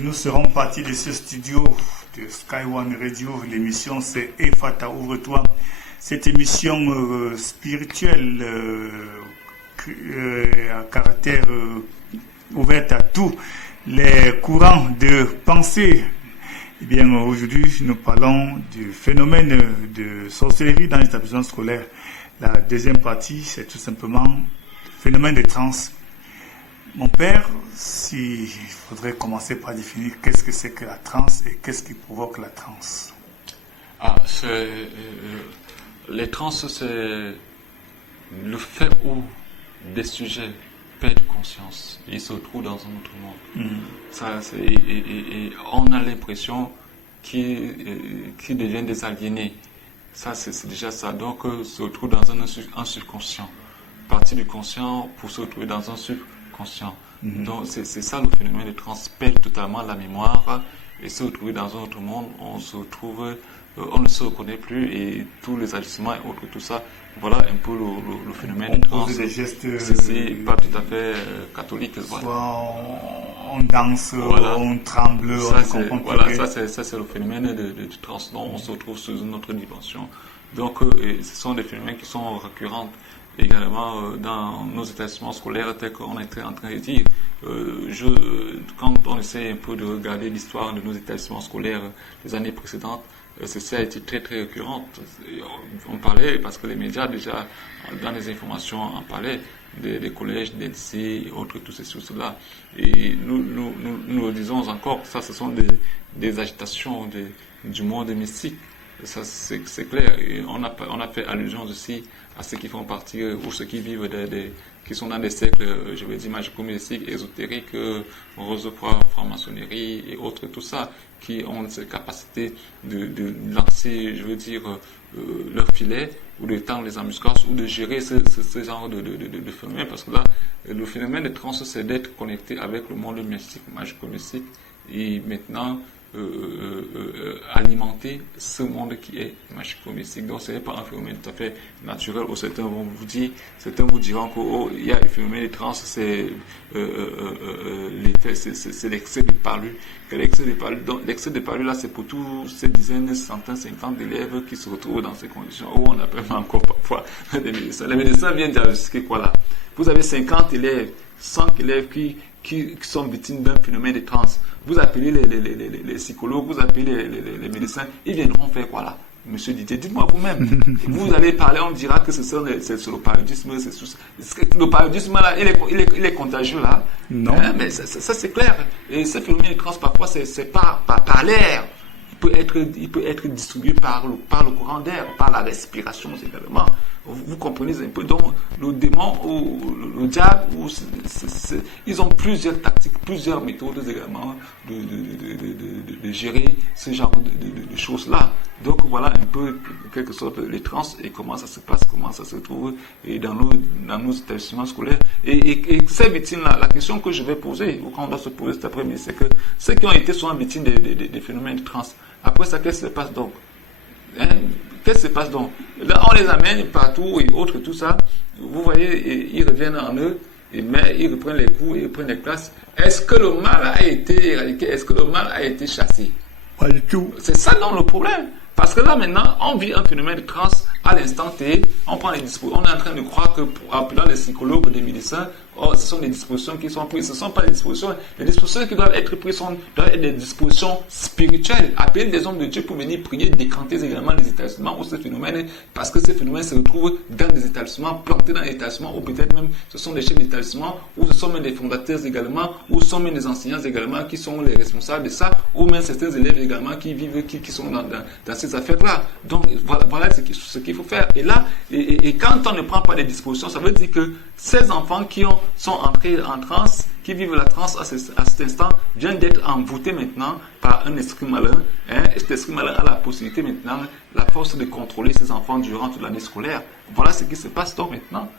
Nous serons partis de ce studio de Sky One Radio. L'émission c'est Efata, ouvre-toi. Cette émission spirituelle à caractère ouverte à tous les courants de pensée. Eh bien, aujourd'hui, nous parlons du phénomène de sorcellerie dans les établissements scolaires. La deuxième partie, c'est tout simplement le phénomène de trans. Mon père, s'il faudrait commencer par définir qu'est-ce que c'est que la transe et qu'est-ce qui provoque la transe. Les trans, c'est le fait où des sujets perdent conscience, ils se retrouvent dans un autre monde. Et on a l'impression qu'ils deviennent des aliénés. Ça, c'est déjà ça. Donc, se retrouve dans un subconscient. Partie du conscient pour se retrouver dans un subconscient. Donc, c'est ça le phénomène de trans, perd totalement la mémoire et se retrouver dans un autre monde, on ne se reconnaît plus et tous les agissements et autres, tout ça, voilà un peu le phénomène de trans. Des gestes, c'est pas tout à fait catholique. Soit voilà. on danse, Voilà. on tremble, Ça, on comprend voilà, plus. ça c'est le phénomène de trans dont on se retrouve sous une autre dimension. Donc et ce sont des phénomènes qui sont récurrents également dans nos établissements scolaires tels qu'on était en train de dire. Quand on essaie un peu de regarder l'histoire de nos établissements scolaires des années précédentes, ceci a été très très récurrent. On parlait, parce que les médias déjà, dans les informations, en parlaient, des collèges, des lycées et autres, tout ceci, cela. Et nous le disons encore, ça ce sont des agitations du monde mystique. Ça c'est clair. Et on a fait allusion aussi à ceux qui font partie, ou ceux qui vivent qui sont dans des cercles, je veux dire, magico-mystiques, ésotériques, rose-croix, franc-maçonnerie et autres, tout ça, qui ont cette capacité de lancer, je veux dire, leur filet, ou de tendre les embuscades, ou de gérer ce genre de phénomène, parce que là, le phénomène de trans, c'est d'être connecté avec le monde mystique, magico-mystique, et maintenant, alimenter ce monde qui est magico-mystique. Donc ce n'est pas un phénomène tout à fait naturel. Ou certains vous diront qu'il y a le phénomène de trans, c'est l'effet, c'est l'excès de parlu. Donc l'excès de parlu là, c'est pour tous ces dizaines, centaines, 50 d'élèves qui se retrouvent dans ces conditions où on appelle encore parfois des médecins. Les médecins viennent diagnostiquer quoi là? Vous avez 50 élèves, 100 élèves qui sont victimes d'un phénomène de trans. Vous appelez les psychologues, vous appelez les médecins, ils viendront faire quoi là? Monsieur Didier, dites-moi vous-même. Vous allez parler, on dira que c'est le paludisme. Le paludisme là, il est contagieux là. Non. Hein, mais ça c'est clair. Et ce phénomène de trans, parfois, c'est par l'air. Il peut être distribué par le courant d'air, par la respiration également. Vous comprenez un peu. Donc, le démon ou le diable, ils ont plusieurs tactiques, plusieurs méthodes également de gérer ce genre de choses-là. Donc, voilà un peu, en quelque sorte, les trans et comment ça se passe, comment ça se trouve et dans nos établissements scolaires. Et ces victimes-là, la question que je vais poser, ou qu'on doit se poser cet après-midi, c'est que ceux qui ont été souvent victimes des phénomènes de trans, après ça, qu'est-ce qui se passe donc? Qu'est-ce qui se passe donc? Là, on les amène partout et autres, tout ça. Vous voyez, ils reviennent en eux, mais ils reprennent les cours, ils reprennent les classes. Est-ce que le mal a été éradiqué? Est-ce que le mal a été chassé? Pas du tout. C'est ça donc le problème. Parce que là, maintenant, on vit un phénomène de trans à l'instant T. On prend les dispositions. On est en train de croire que, en appelant les psychologues, des médecins, ce sont des dispositions qui sont prises. Ce ne sont pas des dispositions. Les dispositions qui doivent être prises doivent être des dispositions spirituelles. Appeler des hommes de Dieu pour venir prier, décanter également les établissements où ce phénomène, parce que ces phénomènes se retrouvent dans des établissements, plantés dans des établissements, ou peut-être même ce sont des chefs d'établissement, ou ce sont même des fondateurs également, ou ce sont même des enseignants également qui sont les responsables de ça, ou même certains élèves également qui vivent, qui sont dans ces affaires-là. Donc voilà ce qu'il faut faire. Et là, et quand on ne prend pas les dispositions, ça veut dire que ces enfants qui sont entrés en transe, qui vivent la transe à cet instant, viennent d'être envoûtés maintenant par un esprit malin. Et cet esprit malin a la possibilité maintenant, la force de contrôler ces enfants durant toute l'année scolaire. Voilà ce qui se passe donc maintenant.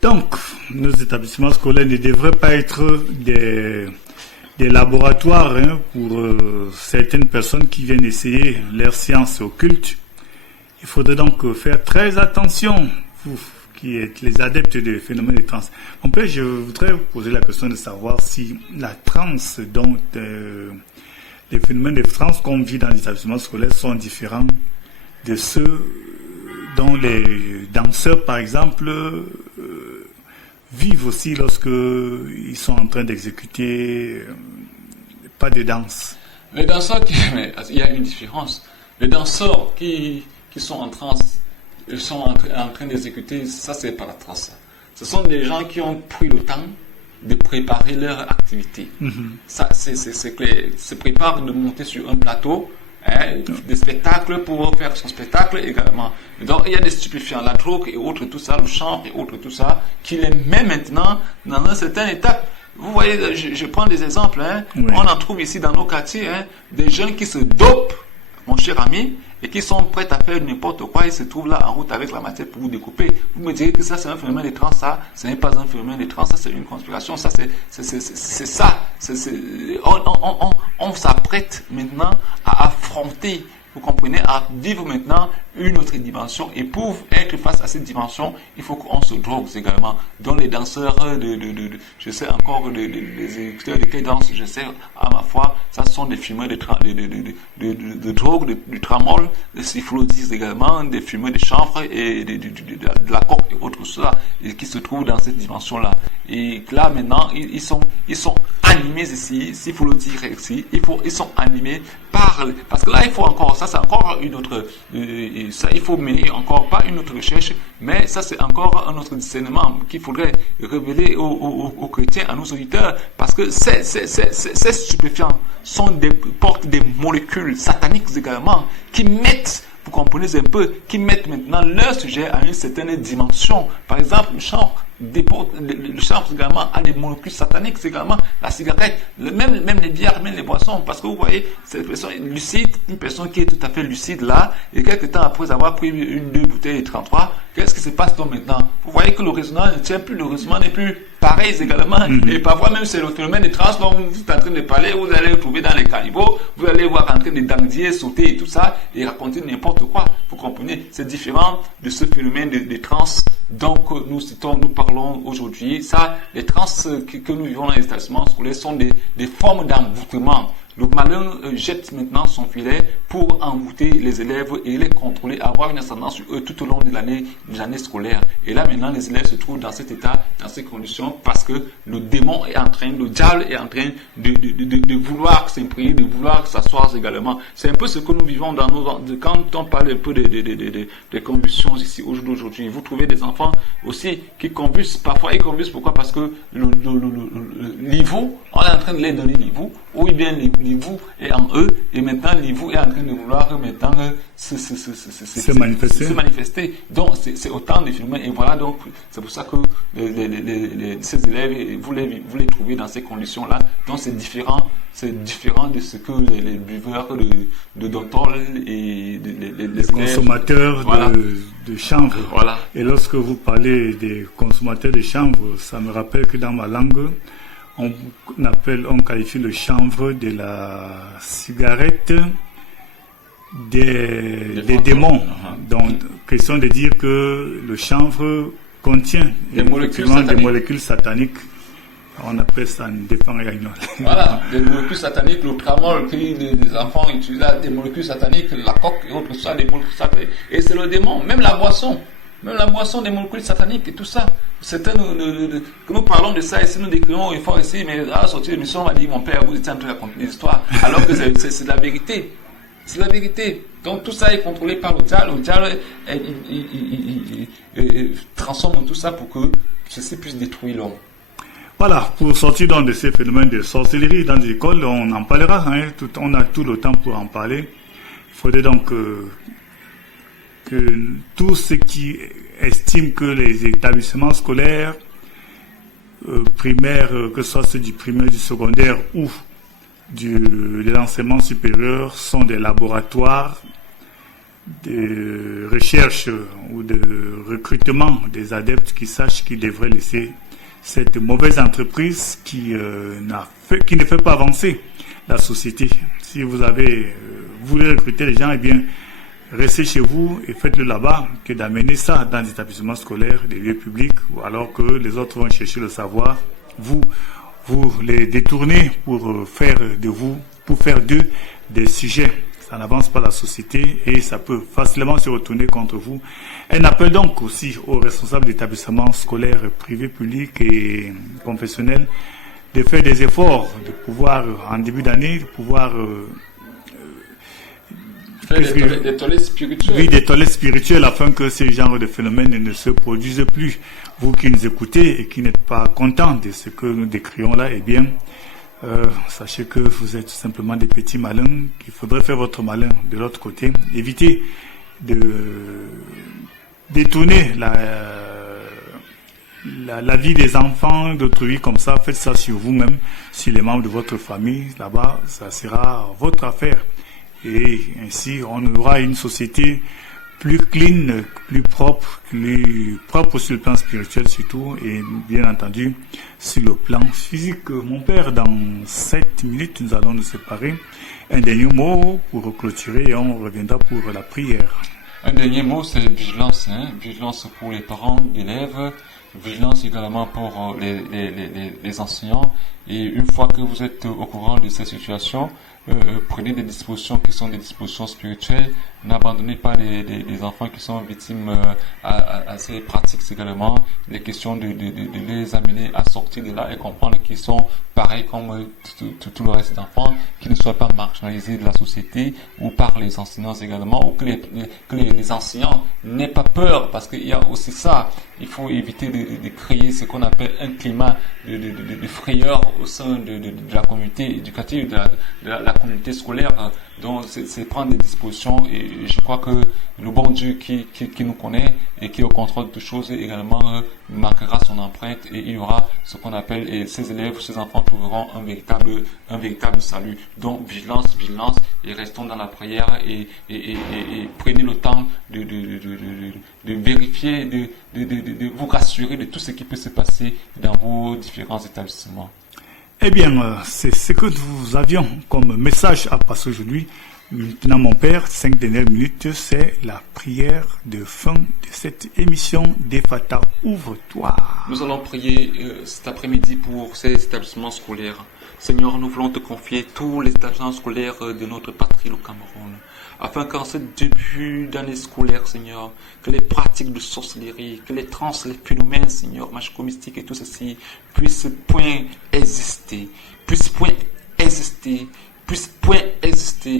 Donc, nos établissements scolaires ne devraient pas être des laboratoires pour certaines personnes qui viennent essayer leurs sciences occultes. Il faudrait donc faire très attention, vous qui êtes les adeptes des phénomènes de trans. Mon père, je voudrais vous poser la question de savoir si la transe, donc les phénomènes de trans qu'on vit dans les établissements scolaires sont différents de ceux dont les danseurs, par exemple, vivent aussi lorsque ils sont en train d'exécuter pas de danse. Les danseurs, il y a une différence. Les danseurs qui sont en transe, ils sont en train d'exécuter, ça c'est pas la transe. Ce sont des gens qui ont pris le temps de préparer leur activité. Ça, c'est clair. Ils se préparent de monter sur un plateau, des spectacles pour faire son spectacle également. Donc il y a des stupéfiants, la drogue et autres, tout ça, le chant et autres, tout ça, qui les met maintenant dans un certain étape. Vous voyez, je prends des exemples, oui. On en trouve ici dans nos quartiers, des jeunes qui se dopent mon cher ami, et qui sont prêts à faire n'importe quoi, ils se trouvent là en route avec la matière pour vous découper. Vous me direz que ça c'est un phénomène de trans, ça, ce n'est pas un phénomène de trans, ça c'est une conspiration, ça c'est ça. On s'apprête maintenant à affronter, vous comprenez, à vivre maintenant une autre dimension. Et pour être face à cette dimension, il faut qu'on se drogue également. Donc les danseurs je sais encore, les éditeurs de quelle danse, je sais à ma foi, ça sont des fumeurs de drogue, du tramol, des syphilis également, des fumeurs de chanvre et de la coque et autres choses et qui se trouvent dans cette dimension-là. Et là maintenant, ils sont animés ici, s'il faut le dire ici, ils sont animés parce que là il faut encore, ça c'est encore une autre, ça il faut mener encore pas une autre recherche, mais ça c'est encore un autre discernement qu'il faudrait révéler aux chrétiens, à nos auditeurs, parce que ces stupéfiants portent des molécules sataniques également, qui mettent, vous comprenez un peu, qui mettent maintenant leur sujet à une certaine dimension. Par exemple, le chanvre également a des molécules sataniques également, la cigarette, même les bières, même les boissons, parce que vous voyez, cette personne lucide, une personne qui est tout à fait lucide là, et quelques temps après avoir pris deux bouteilles de 33, qu'est-ce qui se passe donc maintenant? Vous voyez que le raisonnement ne tient plus, le raisonnement n'est plus pareil également, et parfois même c'est le phénomène de trans dont vous êtes en train de parler, vous allez le trouver dans les caniveaux, vous allez voir en train de dandier, sauter et tout ça, et raconter n'importe quoi, vous comprenez, c'est différent de ce phénomène de trans. Donc nous parlons aujourd'hui, ça, les trans que nous vivons dans les établissements scolaires sont des formes d'envoûtement. Le malin jette maintenant son filet pour envoûter les élèves et les contrôler, avoir une ascendance sur eux tout au long de l'année scolaire. Et là maintenant les élèves se trouvent dans cet état, dans ces conditions, parce que le démon est en train, le diable est en train de vouloir s'imprimer, de vouloir s'asseoir également. C'est un peu ce que nous vivons dans quand on parle un peu des convulsions ici aujourd'hui. Vous trouvez des enfants aussi qui convulsent, parfois ils convulsent, pourquoi? Parce que le niveau, on est en train de les donner niveau, ou bien l'ivou est en eux, et maintenant l'ivou est en train de vouloir maintenant se manifester. Donc c'est autant de phénomènes, et voilà, donc c'est pour ça que ces élèves, vous les trouvez dans ces conditions-là. Donc c'est différent de ce que les buveurs de Dontol et les consommateurs voilà. de chanvre. Voilà. Et lorsque vous parlez des consommateurs de chanvre, ça me rappelle que dans ma langue, on qualifie le chanvre de la cigarette des démons. Donc, question de dire que le chanvre contient des molécules sataniques. On appelle ça un défunt gagnant. Voilà, des molécules sataniques, le tramol que les enfants utilisent, des molécules sataniques, la coque et autres, ça, des molécules sataniques. Et c'est le démon, même la boisson, des molécules sataniques et tout ça. Que nous parlons de ça ici, nous décrivons il faut ici, mais à la sortie de l'émission, on m'a dit, mon père, vous étiez en train de raconter des histoires, alors que c'est la vérité. C'est la vérité. Donc tout ça est contrôlé par le diable. Le diable transforme tout ça pour que ceci puisse détruire l'homme. Voilà, pour sortir donc de ces phénomènes de sorcellerie dans les écoles, on en parlera, on a tout le temps pour en parler. Il faudrait donc que tous ceux qui estiment que les établissements scolaires primaires, que ce soit ceux du primaire, du secondaire ou de l'enseignement supérieur, sont des laboratoires de recherche ou de recrutement des adeptes, qui sachent qu'ils devraient laisser cette mauvaise entreprise qui ne fait pas avancer la société. Si vous voulez recruter les gens, eh bien, restez chez vous et faites-le là-bas, que d'amener ça dans des établissements scolaires, des lieux publics, ou alors que les autres vont chercher le savoir. Vous les détournez pour faire d'eux des sujets. Ça n'avance pas la société et ça peut facilement se retourner contre vous. Un appel donc aussi aux responsables d'établissements scolaires privés, publics et confessionnels de faire des efforts, de pouvoir, en début d'année, des toilettes spirituelles. Oui, des toilettes spirituelles, afin que ce genre de phénomènes ne se produisent plus. Vous qui nous écoutez et qui n'êtes pas contents de ce que nous décrions là, eh bien, sachez que vous êtes tout simplement des petits malins, qu'il faudrait faire votre malin de l'autre côté. Évitez de détourner la vie des enfants d'autrui comme ça. Faites ça sur vous-même, sur les membres de votre famille. Là-bas, ça sera votre affaire. et ainsi on aura une société plus clean, plus propre sur le plan spirituel surtout, et bien entendu sur le plan physique. Mon père, dans 7 minutes, nous allons nous séparer. Un dernier mot pour clôturer et on reviendra pour la prière. Un dernier mot, c'est vigilance, vigilance pour les parents d'élèves, vigilance également pour les enseignants. Et une fois que vous êtes au courant de cette situation, prenez des dispositions qui sont des dispositions spirituelles. N'abandonnez pas les enfants qui sont victimes à ces pratiques également. Il est question de les amener à sortir de là et comprendre qu'ils sont pareils comme tout le reste d'enfants, qui ne soient pas marginalisés de la société ou par les enseignants également, ou que les enseignants n'aient pas peur, parce qu'il y a aussi ça. Il faut éviter de créer ce qu'on appelle un climat de frayeur au sein de la communauté éducative, de la communauté scolaire. Donc c'est prendre des dispositions, et je crois que le bon Dieu qui nous connaît et qui est au contrôle de toutes choses également marquera son empreinte, et il y aura ce qu'on appelle, et ces élèves, ces enfants trouveront un véritable salut. Donc vigilance, et restons dans la prière, et prenez le temps de vérifier, de vous rassurer de tout ce qui peut se passer dans vos différents établissements. Eh bien, c'est ce que nous avions comme message à passer aujourd'hui. Maintenant, mon père, 5 dernières minutes, c'est la prière de fin de cette émission d'Ephata, ouvre-toi. Nous allons prier cet après-midi pour ces établissements scolaires. Seigneur, nous voulons te confier tous les établissements scolaires de notre patrie, le Cameroun, afin qu'en ce début d'année scolaire, Seigneur, que les pratiques de sorcellerie, que les trans, les phénomènes, Seigneur, magico-mystiques et tout ceci puissent point exister,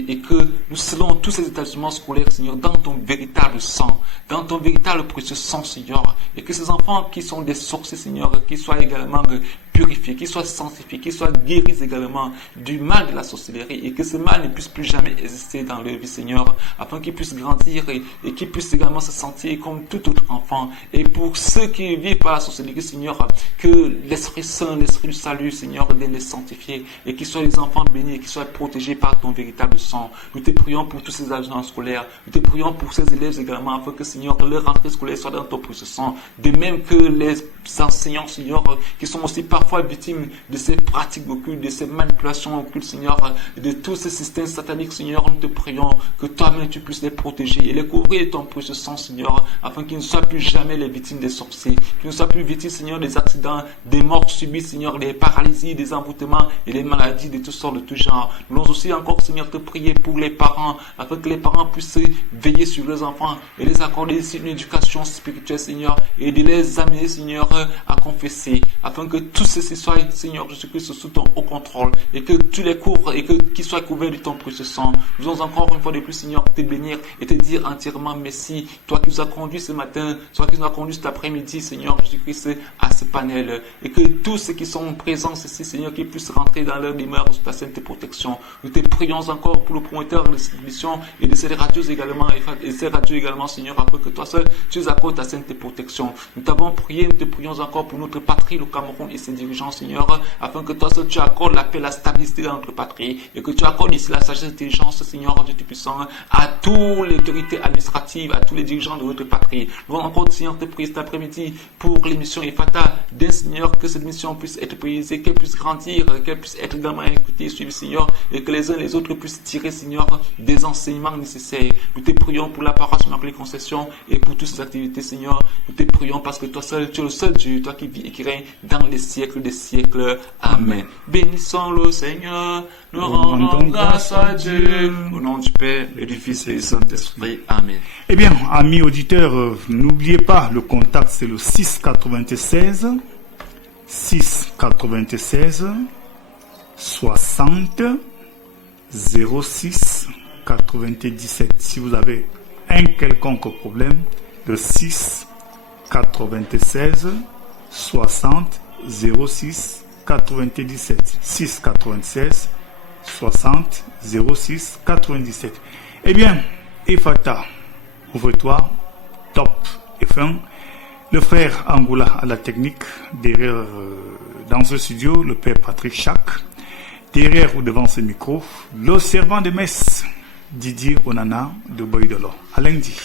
et que nous scellons tous ces établissements scolaires, Seigneur, dans ton véritable sang, dans ton véritable précieux sang, Seigneur, et que ces enfants qui sont des sorciers, Seigneur, qu'ils soient également purifiés, qu'ils soient sanctifiés, qu'ils soient guéris également du mal de la sorcellerie, et que ce mal ne puisse plus jamais exister dans leur vie, Seigneur, afin qu'ils puissent grandir et qu'ils puissent également se sentir comme tout autre enfant. Et pour ceux qui vivent par la sorcellerie, Seigneur, que l'Esprit Saint, l'Esprit du salut, Seigneur, vienne les sanctifier, et qu'ils soient les enfants bénis, et qu'ils soient protégés par ton véritable sang. Nous te prions pour tous ces agents scolaires, nous te prions pour ces élèves également, afin que, Seigneur, leur rentrée scolaire soit dans ton précieux sang, de même que les enseignants, Seigneur, qui sont aussi parfois victimes de ces pratiques occultes, de ces manipulations occultes, Seigneur, de tous ces systèmes sataniques, Seigneur, nous te prions que toi-même tu puisses les protéger et les couvrir de ton précieux sang, Seigneur, afin qu'ils ne soient plus jamais les victimes des sorciers, qu'ils ne soient plus victimes, Seigneur, des accidents, des morts subies, Seigneur, des paralysies, des envoûtements et des maladies de toutes sortes, de tout genre. Nous voulons aussi encore, Seigneur, te prier pour les parents, afin que les parents puissent veiller sur leurs enfants et les accorder une éducation spirituelle, Seigneur, et de les amener, Seigneur, à confesser, afin que tous ceci soit, Seigneur Jésus-Christ, sous ton haut contrôle, et que tu les couvres et qu'ils soient couverts de ton précieux sang. Nous allons encore une fois de plus, Seigneur, te bénir et te dire entièrement merci, toi qui nous as conduits ce matin, toi qui nous as conduits cet après-midi, Seigneur Jésus-Christ, à ce panel, et que tous ceux qui sont présents ici, Seigneur, qu'ils puissent rentrer dans leur demeure sous ta sainte protection. Nous te prions encore pour le promoteur de cette émission et de ces radios également, Seigneur, afin que toi seul, tu nous accordes ta sainte protection. Nous t'avons prié, nous te prions encore pour notre patrie, le Cameroun et ses dirigeants, Seigneur, afin que toi seul, tu accordes la paix, la stabilité dans notre patrie, et que tu accordes ici la sagesse, l'intelligence, Seigneur, Dieu Tout-Puissant, à toutes les autorités administratives, à tous les dirigeants de notre patrie. Nous allons encore, Seigneur, te prier cet après-midi pour l'émission Ephata, d'un Seigneur, que cette mission puisse être brisée, qu'elle puisse grandir, qu'elle puisse être également écoutée, suivie, Seigneur, et que les uns et les autres puissent tirer, Seigneur, des enseignements nécessaires. Nous te prions pour la paroisse Immaculée Conception et pour toutes ces activités, Seigneur. Nous te prions parce que toi seul, tu es le seul Dieu, toi qui vis et qui règne dans les siècles des siècles. Amen. Bénissons le Seigneur, nous rendons grâce à Dieu, au nom du Père et du Fils et du Saint-Esprit. Amen. Eh bien, amis auditeurs, n'oubliez pas, le contact c'est le 696 60 06 97. Si vous avez un quelconque problème, le 6 96 60 06 97. 6 96 60 06 97. Eh bien, Ephata, ouvre-toi, top F1. Le frère Angoula à la technique, derrière, dans ce studio, le père Patrick Chak, derrière ou devant ce micro, le servant de messe, Didier Onana de Boydolo. À lundi.